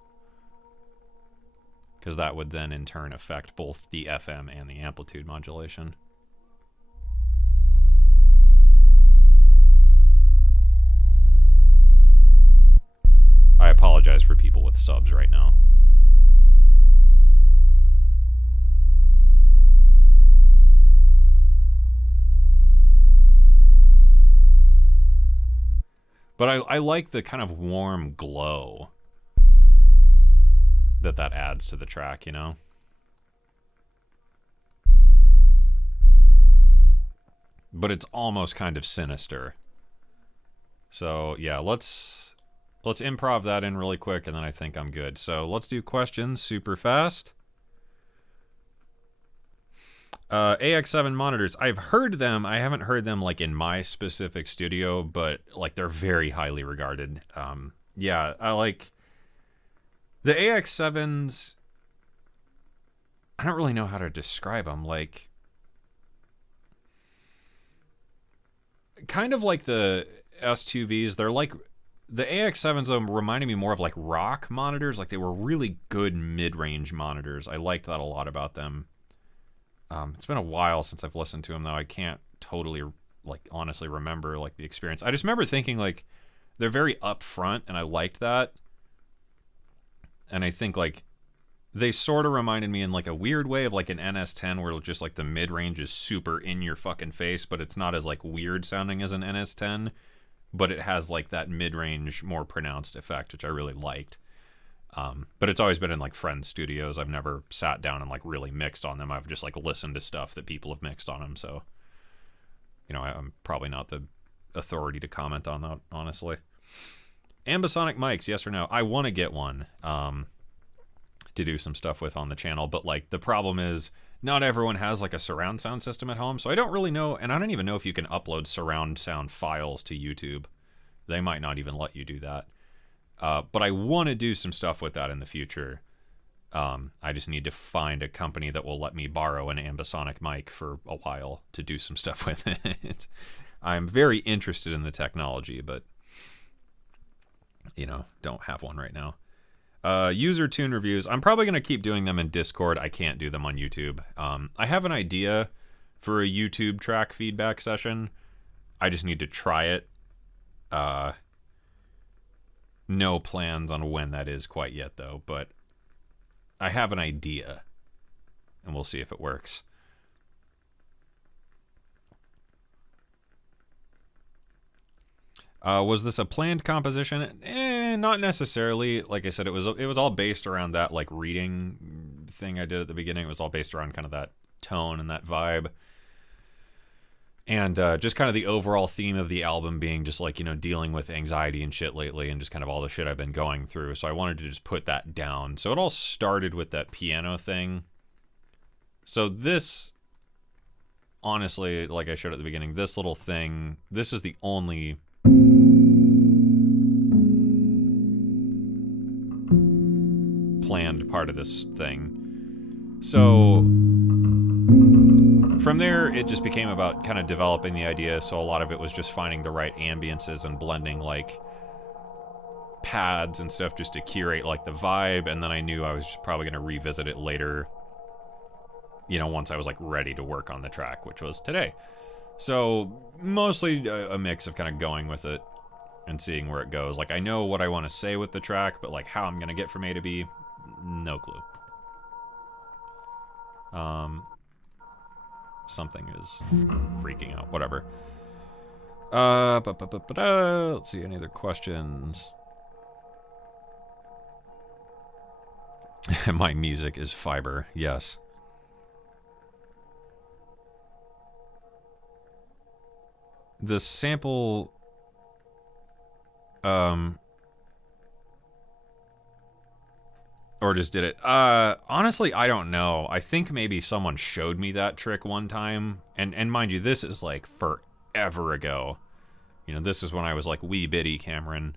because that would then in turn affect both the FM and the amplitude modulation. I apologize for people with subs right now. But I like the kind of warm glow that adds to the track, you know? But it's almost kind of sinister. So, yeah, let's improv that in really quick, and then I think I'm good. So, let's do questions super fast. AX7 monitors. I've heard them. I haven't heard them like in my specific studio, but like they're very highly regarded. Yeah, I like the AX7s. I don't really know how to describe them. Like, kind of like the S2Vs. They're like the AX7s reminded me more of like rock monitors. Like they were really good mid-range monitors. I liked that a lot about them. It's been a while since I've listened to them, though. I can't totally, like, honestly remember, like, the experience. I just remember thinking, like, they're very upfront, and I liked that. And I think, like, they sort of reminded me in, like, a weird way of, like, an NS10 where just, like, the mid-range is super in your fucking face, but it's not as, like, weird sounding as an NS10. But it has, like, that mid-range, more pronounced effect, which I really liked. But it's always been in like friend studios. I've never sat down and like really mixed on them. I've just like listened to stuff that people have mixed on them. So, you know, I'm probably not the authority to comment on that, honestly. Ambisonic mics, yes or no? I want to get one to do some stuff with on the channel. But like the problem is not everyone has like a surround sound system at home. So I don't really know. And I don't even know if you can upload surround sound files to YouTube. They might not even let you do that. But I want to do some stuff with that in the future. I just need to find a company that will let me borrow an ambisonic mic for a while to do some stuff with it. I'm very interested in the technology, but, you know, don't have one right now. User tune reviews. I'm probably going to keep doing them in Discord. I can't do them on YouTube. I have an idea for a YouTube track feedback session. I just need to try it. No plans on when that is quite yet, though, but I have an idea, and we'll see if it works. Was this a planned composition? Not necessarily. Like I said, it was all based around that like reading thing I did at the beginning. It was all based around kind of that tone and that vibe. And just kind of the overall theme of the album being just like, you know, dealing with anxiety and shit lately and just kind of all the shit I've been going through. So I wanted to just put that down. So it all started with that piano thing. So this, honestly, like I showed at the beginning, this little thing, this is the only planned part of this thing. So from there, it just became about kind of developing the idea, so a lot of it was just finding the right ambiences and blending, like, pads and stuff just to curate, like, the vibe, and then I knew I was probably going to revisit it later, you know, once I was, like, ready to work on the track, which was today. So, mostly a mix of kind of going with it and seeing where it goes. Like, I know what I want to say with the track, but, like, how I'm going to get from A to B, no clue. Something is freaking out. Whatever. Let's see, any other questions? My music is fiber. Yes. The sample... Or just did it. Honestly, I don't know. I think maybe someone showed me that trick one time. And mind you, this is like forever ago. You know, this is when I was like wee bitty Cameron.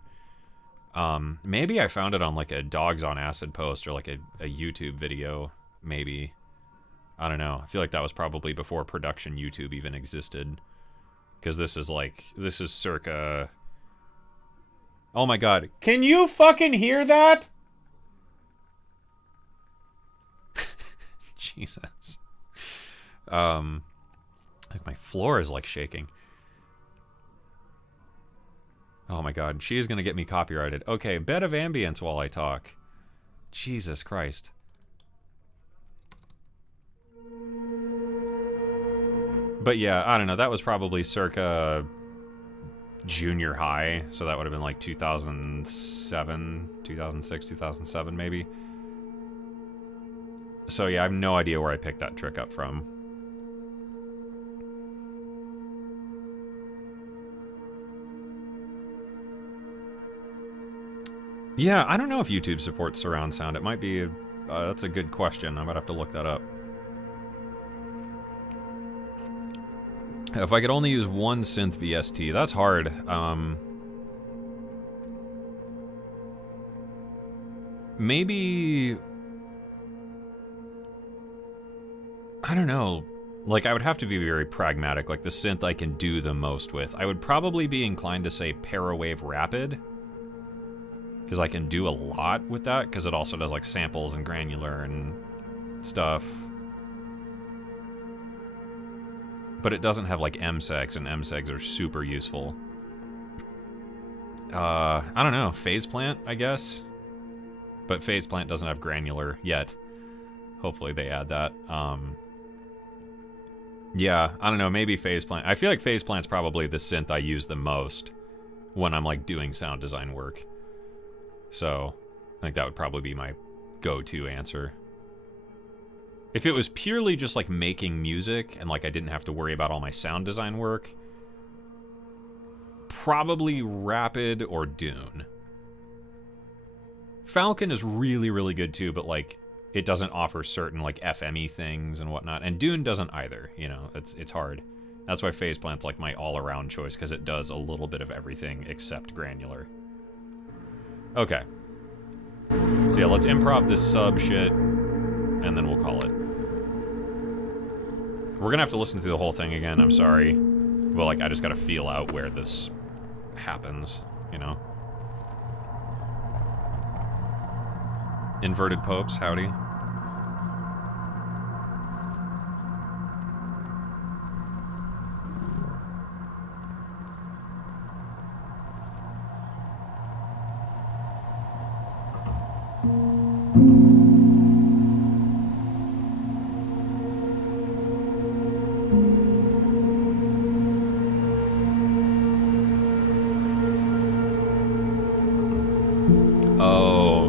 Maybe I found it on like a Dogs on Acid post or like a YouTube video, maybe. I don't know. I feel like that was probably before production YouTube even existed. Because this is circa... Oh my god. Can you fucking hear that? Jesus. Like my floor is like shaking. Oh my god, she is gonna get me copyrighted. Okay, bed of ambience while I talk. Jesus Christ. But yeah, I don't know, that was probably circa junior high, so that would have been like 2007, 2006, 2007 maybe. So yeah, I have no idea where I picked that trick up from. Yeah, I don't know if YouTube supports surround sound. It might be, that's a good question. I might have to look that up. If I could only use one synth VST, that's hard. Maybe... I don't know. Like, I would have to be very pragmatic, like the synth I can do the most with. I would probably be inclined to say Parawave Rapid, because I can do a lot with that, because it also does like samples and granular and stuff. But it doesn't have like MSEGs, and MSEGs are super useful. I don't know, Phase Plant, I guess? But Phase Plant doesn't have granular yet. Hopefully they add that. Yeah, I don't know, maybe Phase Plant. I feel like Phase Plant's probably the synth I use the most when I'm like doing sound design work. So, I think that would probably be my go-to answer. If it was purely just like making music and like I didn't have to worry about all my sound design work, probably Rapid or Dune. Falcon is really, really good too, but like it doesn't offer certain like FME things and whatnot, and Dune doesn't either. You know, it's hard. That's why Phase Plant's like my all-around choice, because it does a little bit of everything except granular. Okay. So yeah, let's improv this sub shit, and then we'll call it. We're gonna have to listen through the whole thing again, I'm sorry. But like, I just gotta feel out where this happens, you know? Inverted Popes, howdy.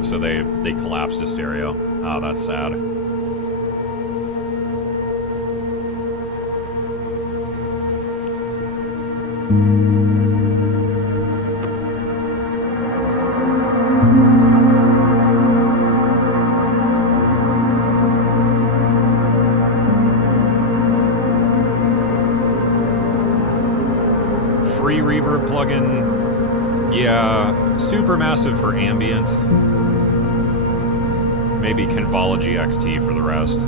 So they collapsed a stereo. Oh, that's sad. Free reverb plugin. Yeah, Supermassive for ambient. Maybe Convology XT for the rest.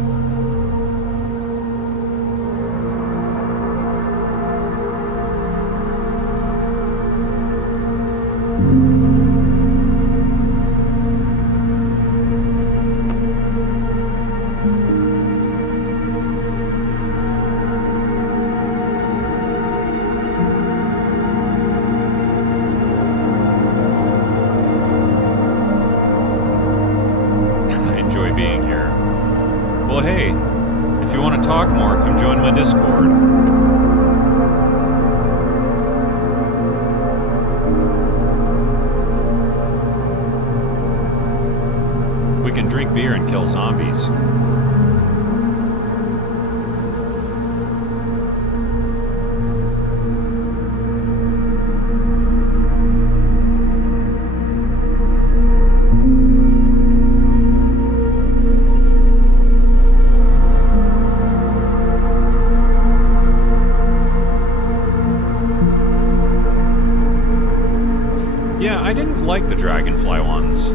Like the Dragonfly ones.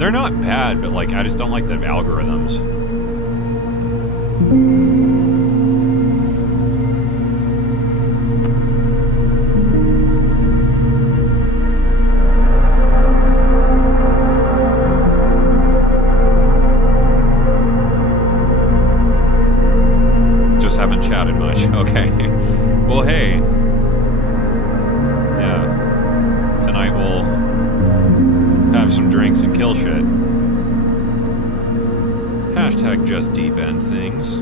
They're not bad, but like I just don't like the algorithms. Just haven't chatted much. Okay. Well, hey. Some drinks and kill shit. Hashtag just deep end things.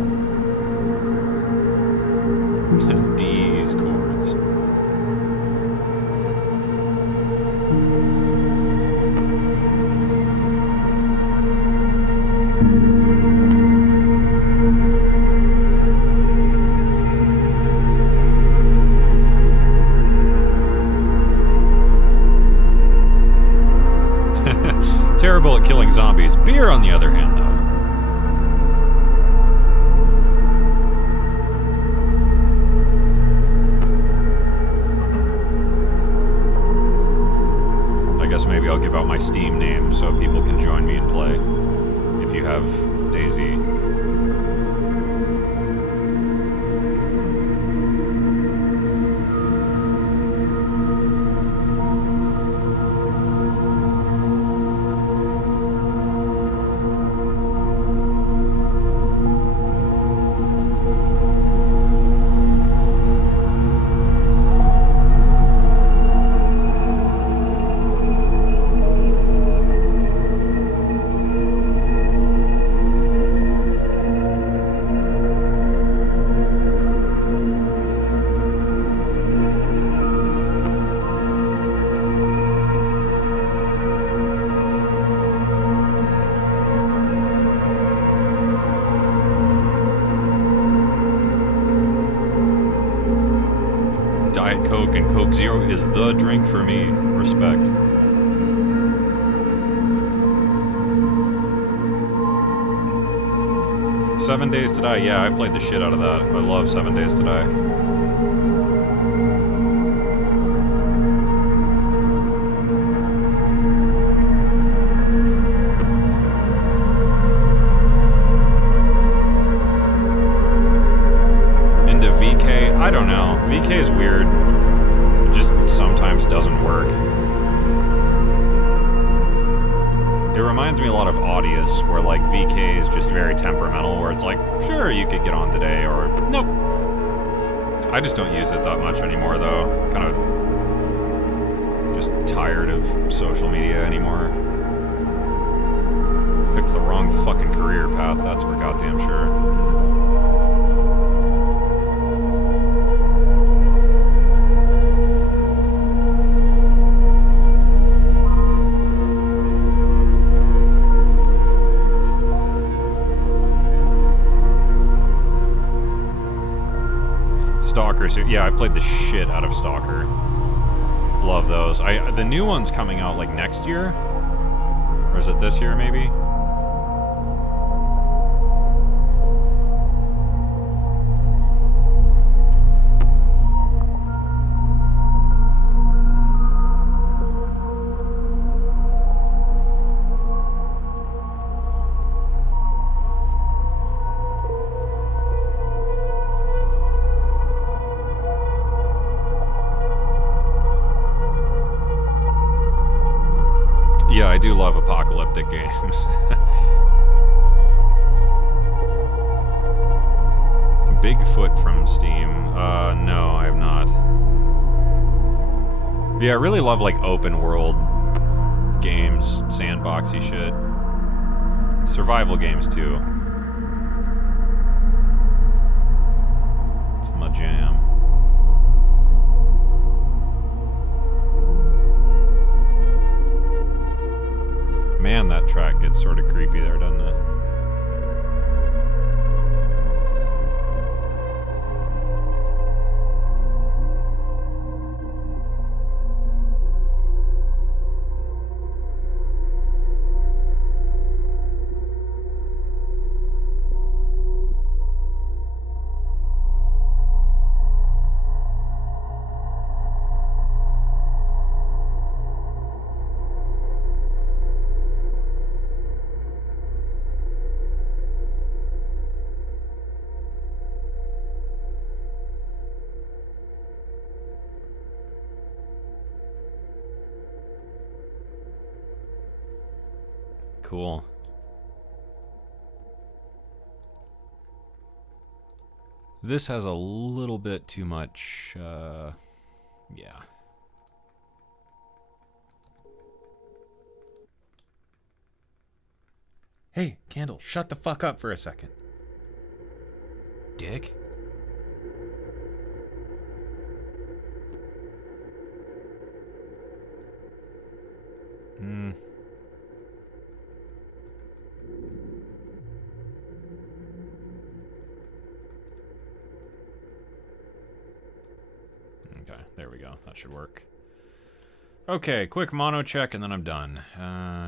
D's chords. Beer, on the other hand, though. I guess maybe I'll give out my Steam name so people can join me and play. If you have Daisy. Coke and Coke Zero is the drink for me. Respect. Seven Days to Die. Yeah, I've played the shit out of that. I love 7 Days to Die. Into VK? I don't know. VK is weird. It just sometimes doesn't work. It reminds me a lot of Audius, where like VK is just very temperamental, where it's like, sure, you could get on today, or nope. I just don't use it that much anymore, though. Kind of just tired of social media anymore. Picked the wrong fucking career path, that's for goddamn sure. Stalker, so yeah, I played the shit out of Stalker. Love those. The new one's coming out like next year? Or is it this year maybe? Yeah, I do love apocalyptic games. Bigfoot from Steam. No, I have not. Yeah, I really love like open world games, sandboxy shit. Survival games too. It's my jam. Man, that track gets sort of creepy there, doesn't it? Cool. This has a little bit too much, yeah. Hey, Candle, shut the fuck up for a second. Dick. Okay, there we go. That should work. Okay, quick mono check and then I'm done.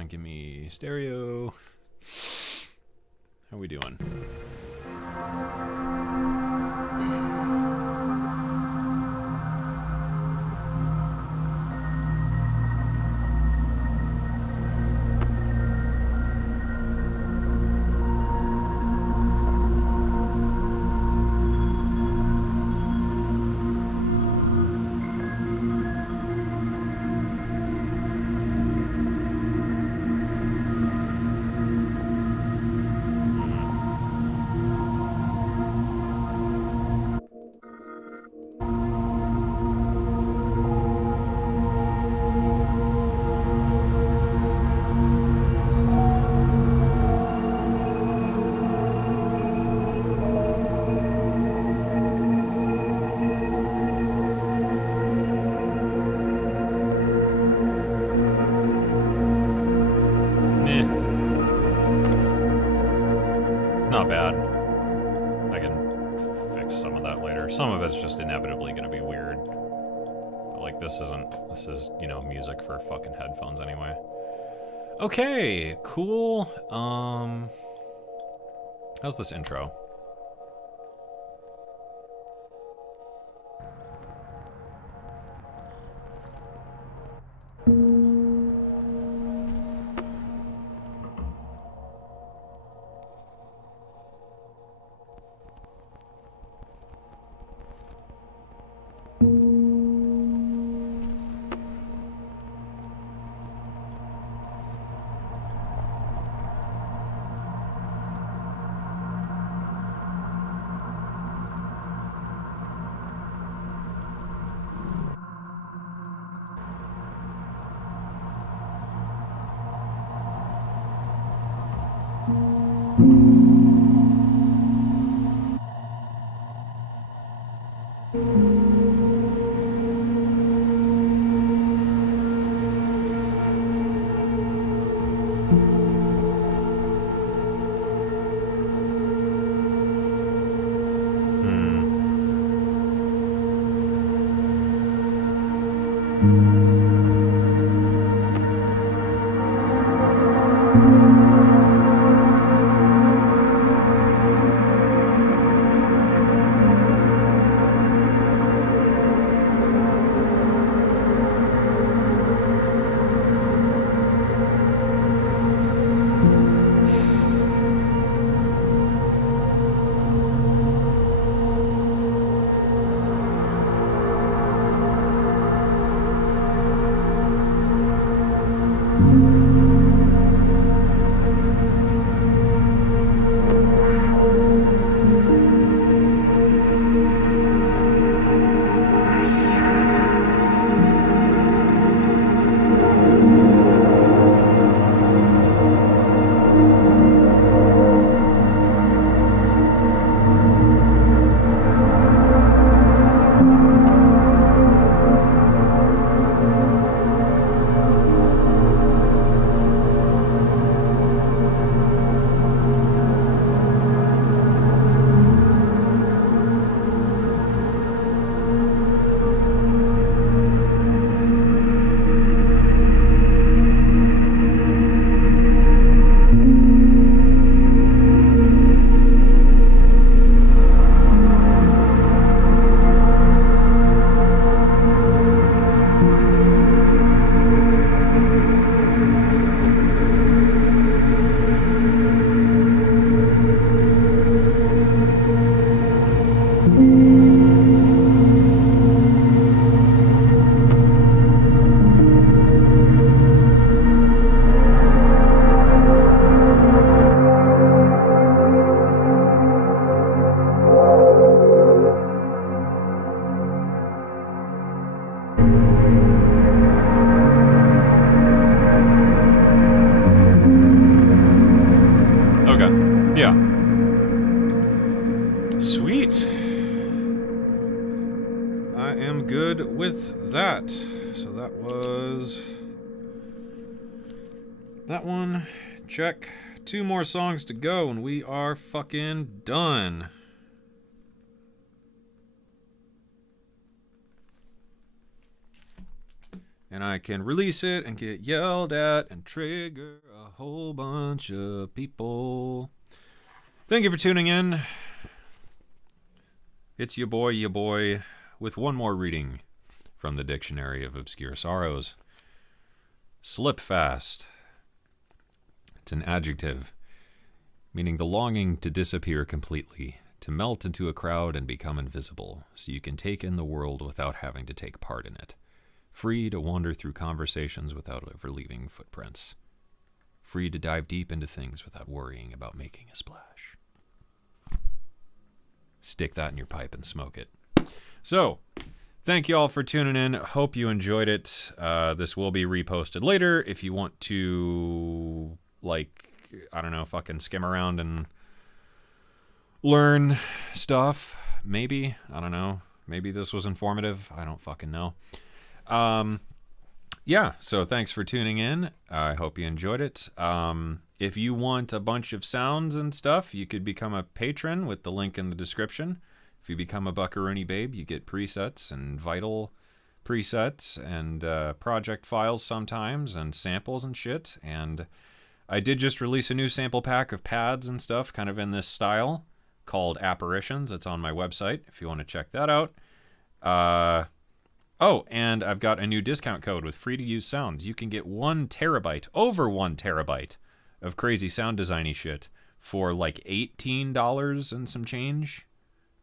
Give me stereo. How we doing? Not bad. I can fix some of that later. Some of it's just inevitably going to be weird. But like this is, you know, music for fucking headphones anyway. Okay, cool. How's this intro? That one, check. 2 more songs to go and we are fucking done. and I can release it and get yelled at and trigger a whole bunch of people. Thank you for tuning in. It's your boy, with one more reading from the Dictionary of Obscure Sorrows. Slip fast. It's an adjective, meaning the longing to disappear completely, to melt into a crowd and become invisible, so you can take in the world without having to take part in it. Free to wander through conversations without ever leaving footprints. Free to dive deep into things without worrying about making a splash. Stick that in your pipe and smoke it. So, thank you all for tuning in. Hope you enjoyed it. This will be reposted later. If you want to, fucking skim around and learn stuff, maybe. I don't know. Maybe this was informative. I don't fucking know. So thanks for tuning in. I hope you enjoyed it. If you want a bunch of sounds and stuff, you could become a patron with the link in the description. If you become a buckaroonie babe, you get presets and vital presets and project files sometimes and samples and shit. And I did just release a new sample pack of pads and stuff kind of in this style called Apparitions. It's on my website if you want to check that out. And I've got a new discount code with free-to-use sounds. You can get over 1 terabyte of crazy sound designy shit for like $18 and some change,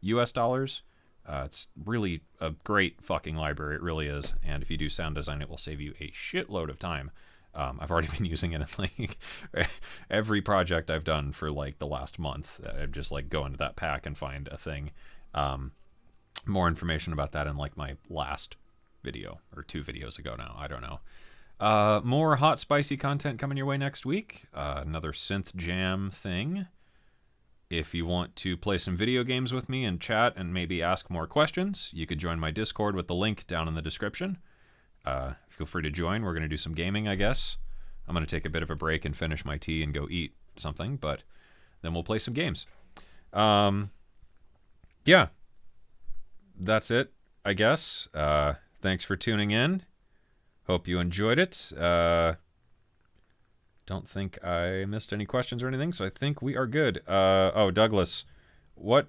US dollars. It's really a great fucking library. It really is. And if you do sound design, it will save you a shitload of time. I've already been using it in like every project I've done for like the last month. I just like go into that pack and find a thing. More information about that in like my last video or 2 videos ago now. I don't know. More hot, spicy content coming your way next week. Another synth jam thing. If you want to play some video games with me and chat and maybe ask more questions, you could join my Discord with the link down in the description. Feel free to join. We're going to do some gaming, I guess. I'm going to take a bit of a break and finish my tea and go eat something, but then we'll play some games. That's it, I guess. Thanks for tuning in. Hope you enjoyed it. Don't think I missed any questions or anything, so I think we are good. Douglas, what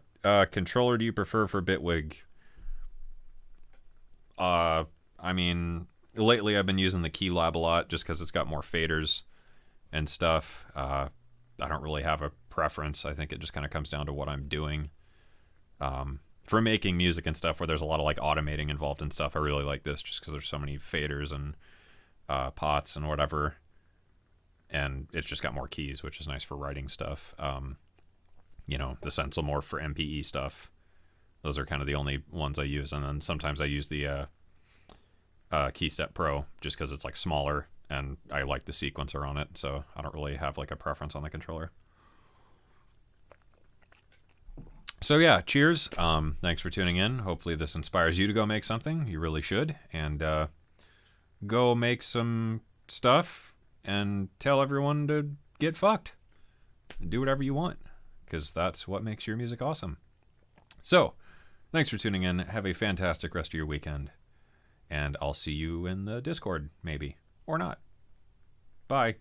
controller do you prefer for Bitwig? Lately I've been using the Keylab a lot just because it's got more faders and stuff. I don't really have a preference. I think it just kind of comes down to what I'm doing. For making music and stuff where there's a lot of like automating involved and stuff, I really like this just because there's so many faders and pots and whatever. And it's just got more keys, which is nice for writing stuff. The Sensor more for MPE stuff. Those are kind of the only ones I use. And then sometimes I use the KeyStep Pro just because it's like smaller and I like the sequencer on it. So I don't really have like a preference on the controller. So yeah, cheers. Thanks for tuning in. Hopefully this inspires you to go make something. You really should. And go make some stuff and tell everyone to get fucked. Do whatever you want, because that's what makes your music awesome. So, thanks for tuning in. Have a fantastic rest of your weekend. And I'll see you in the Discord, maybe. Or not. Bye.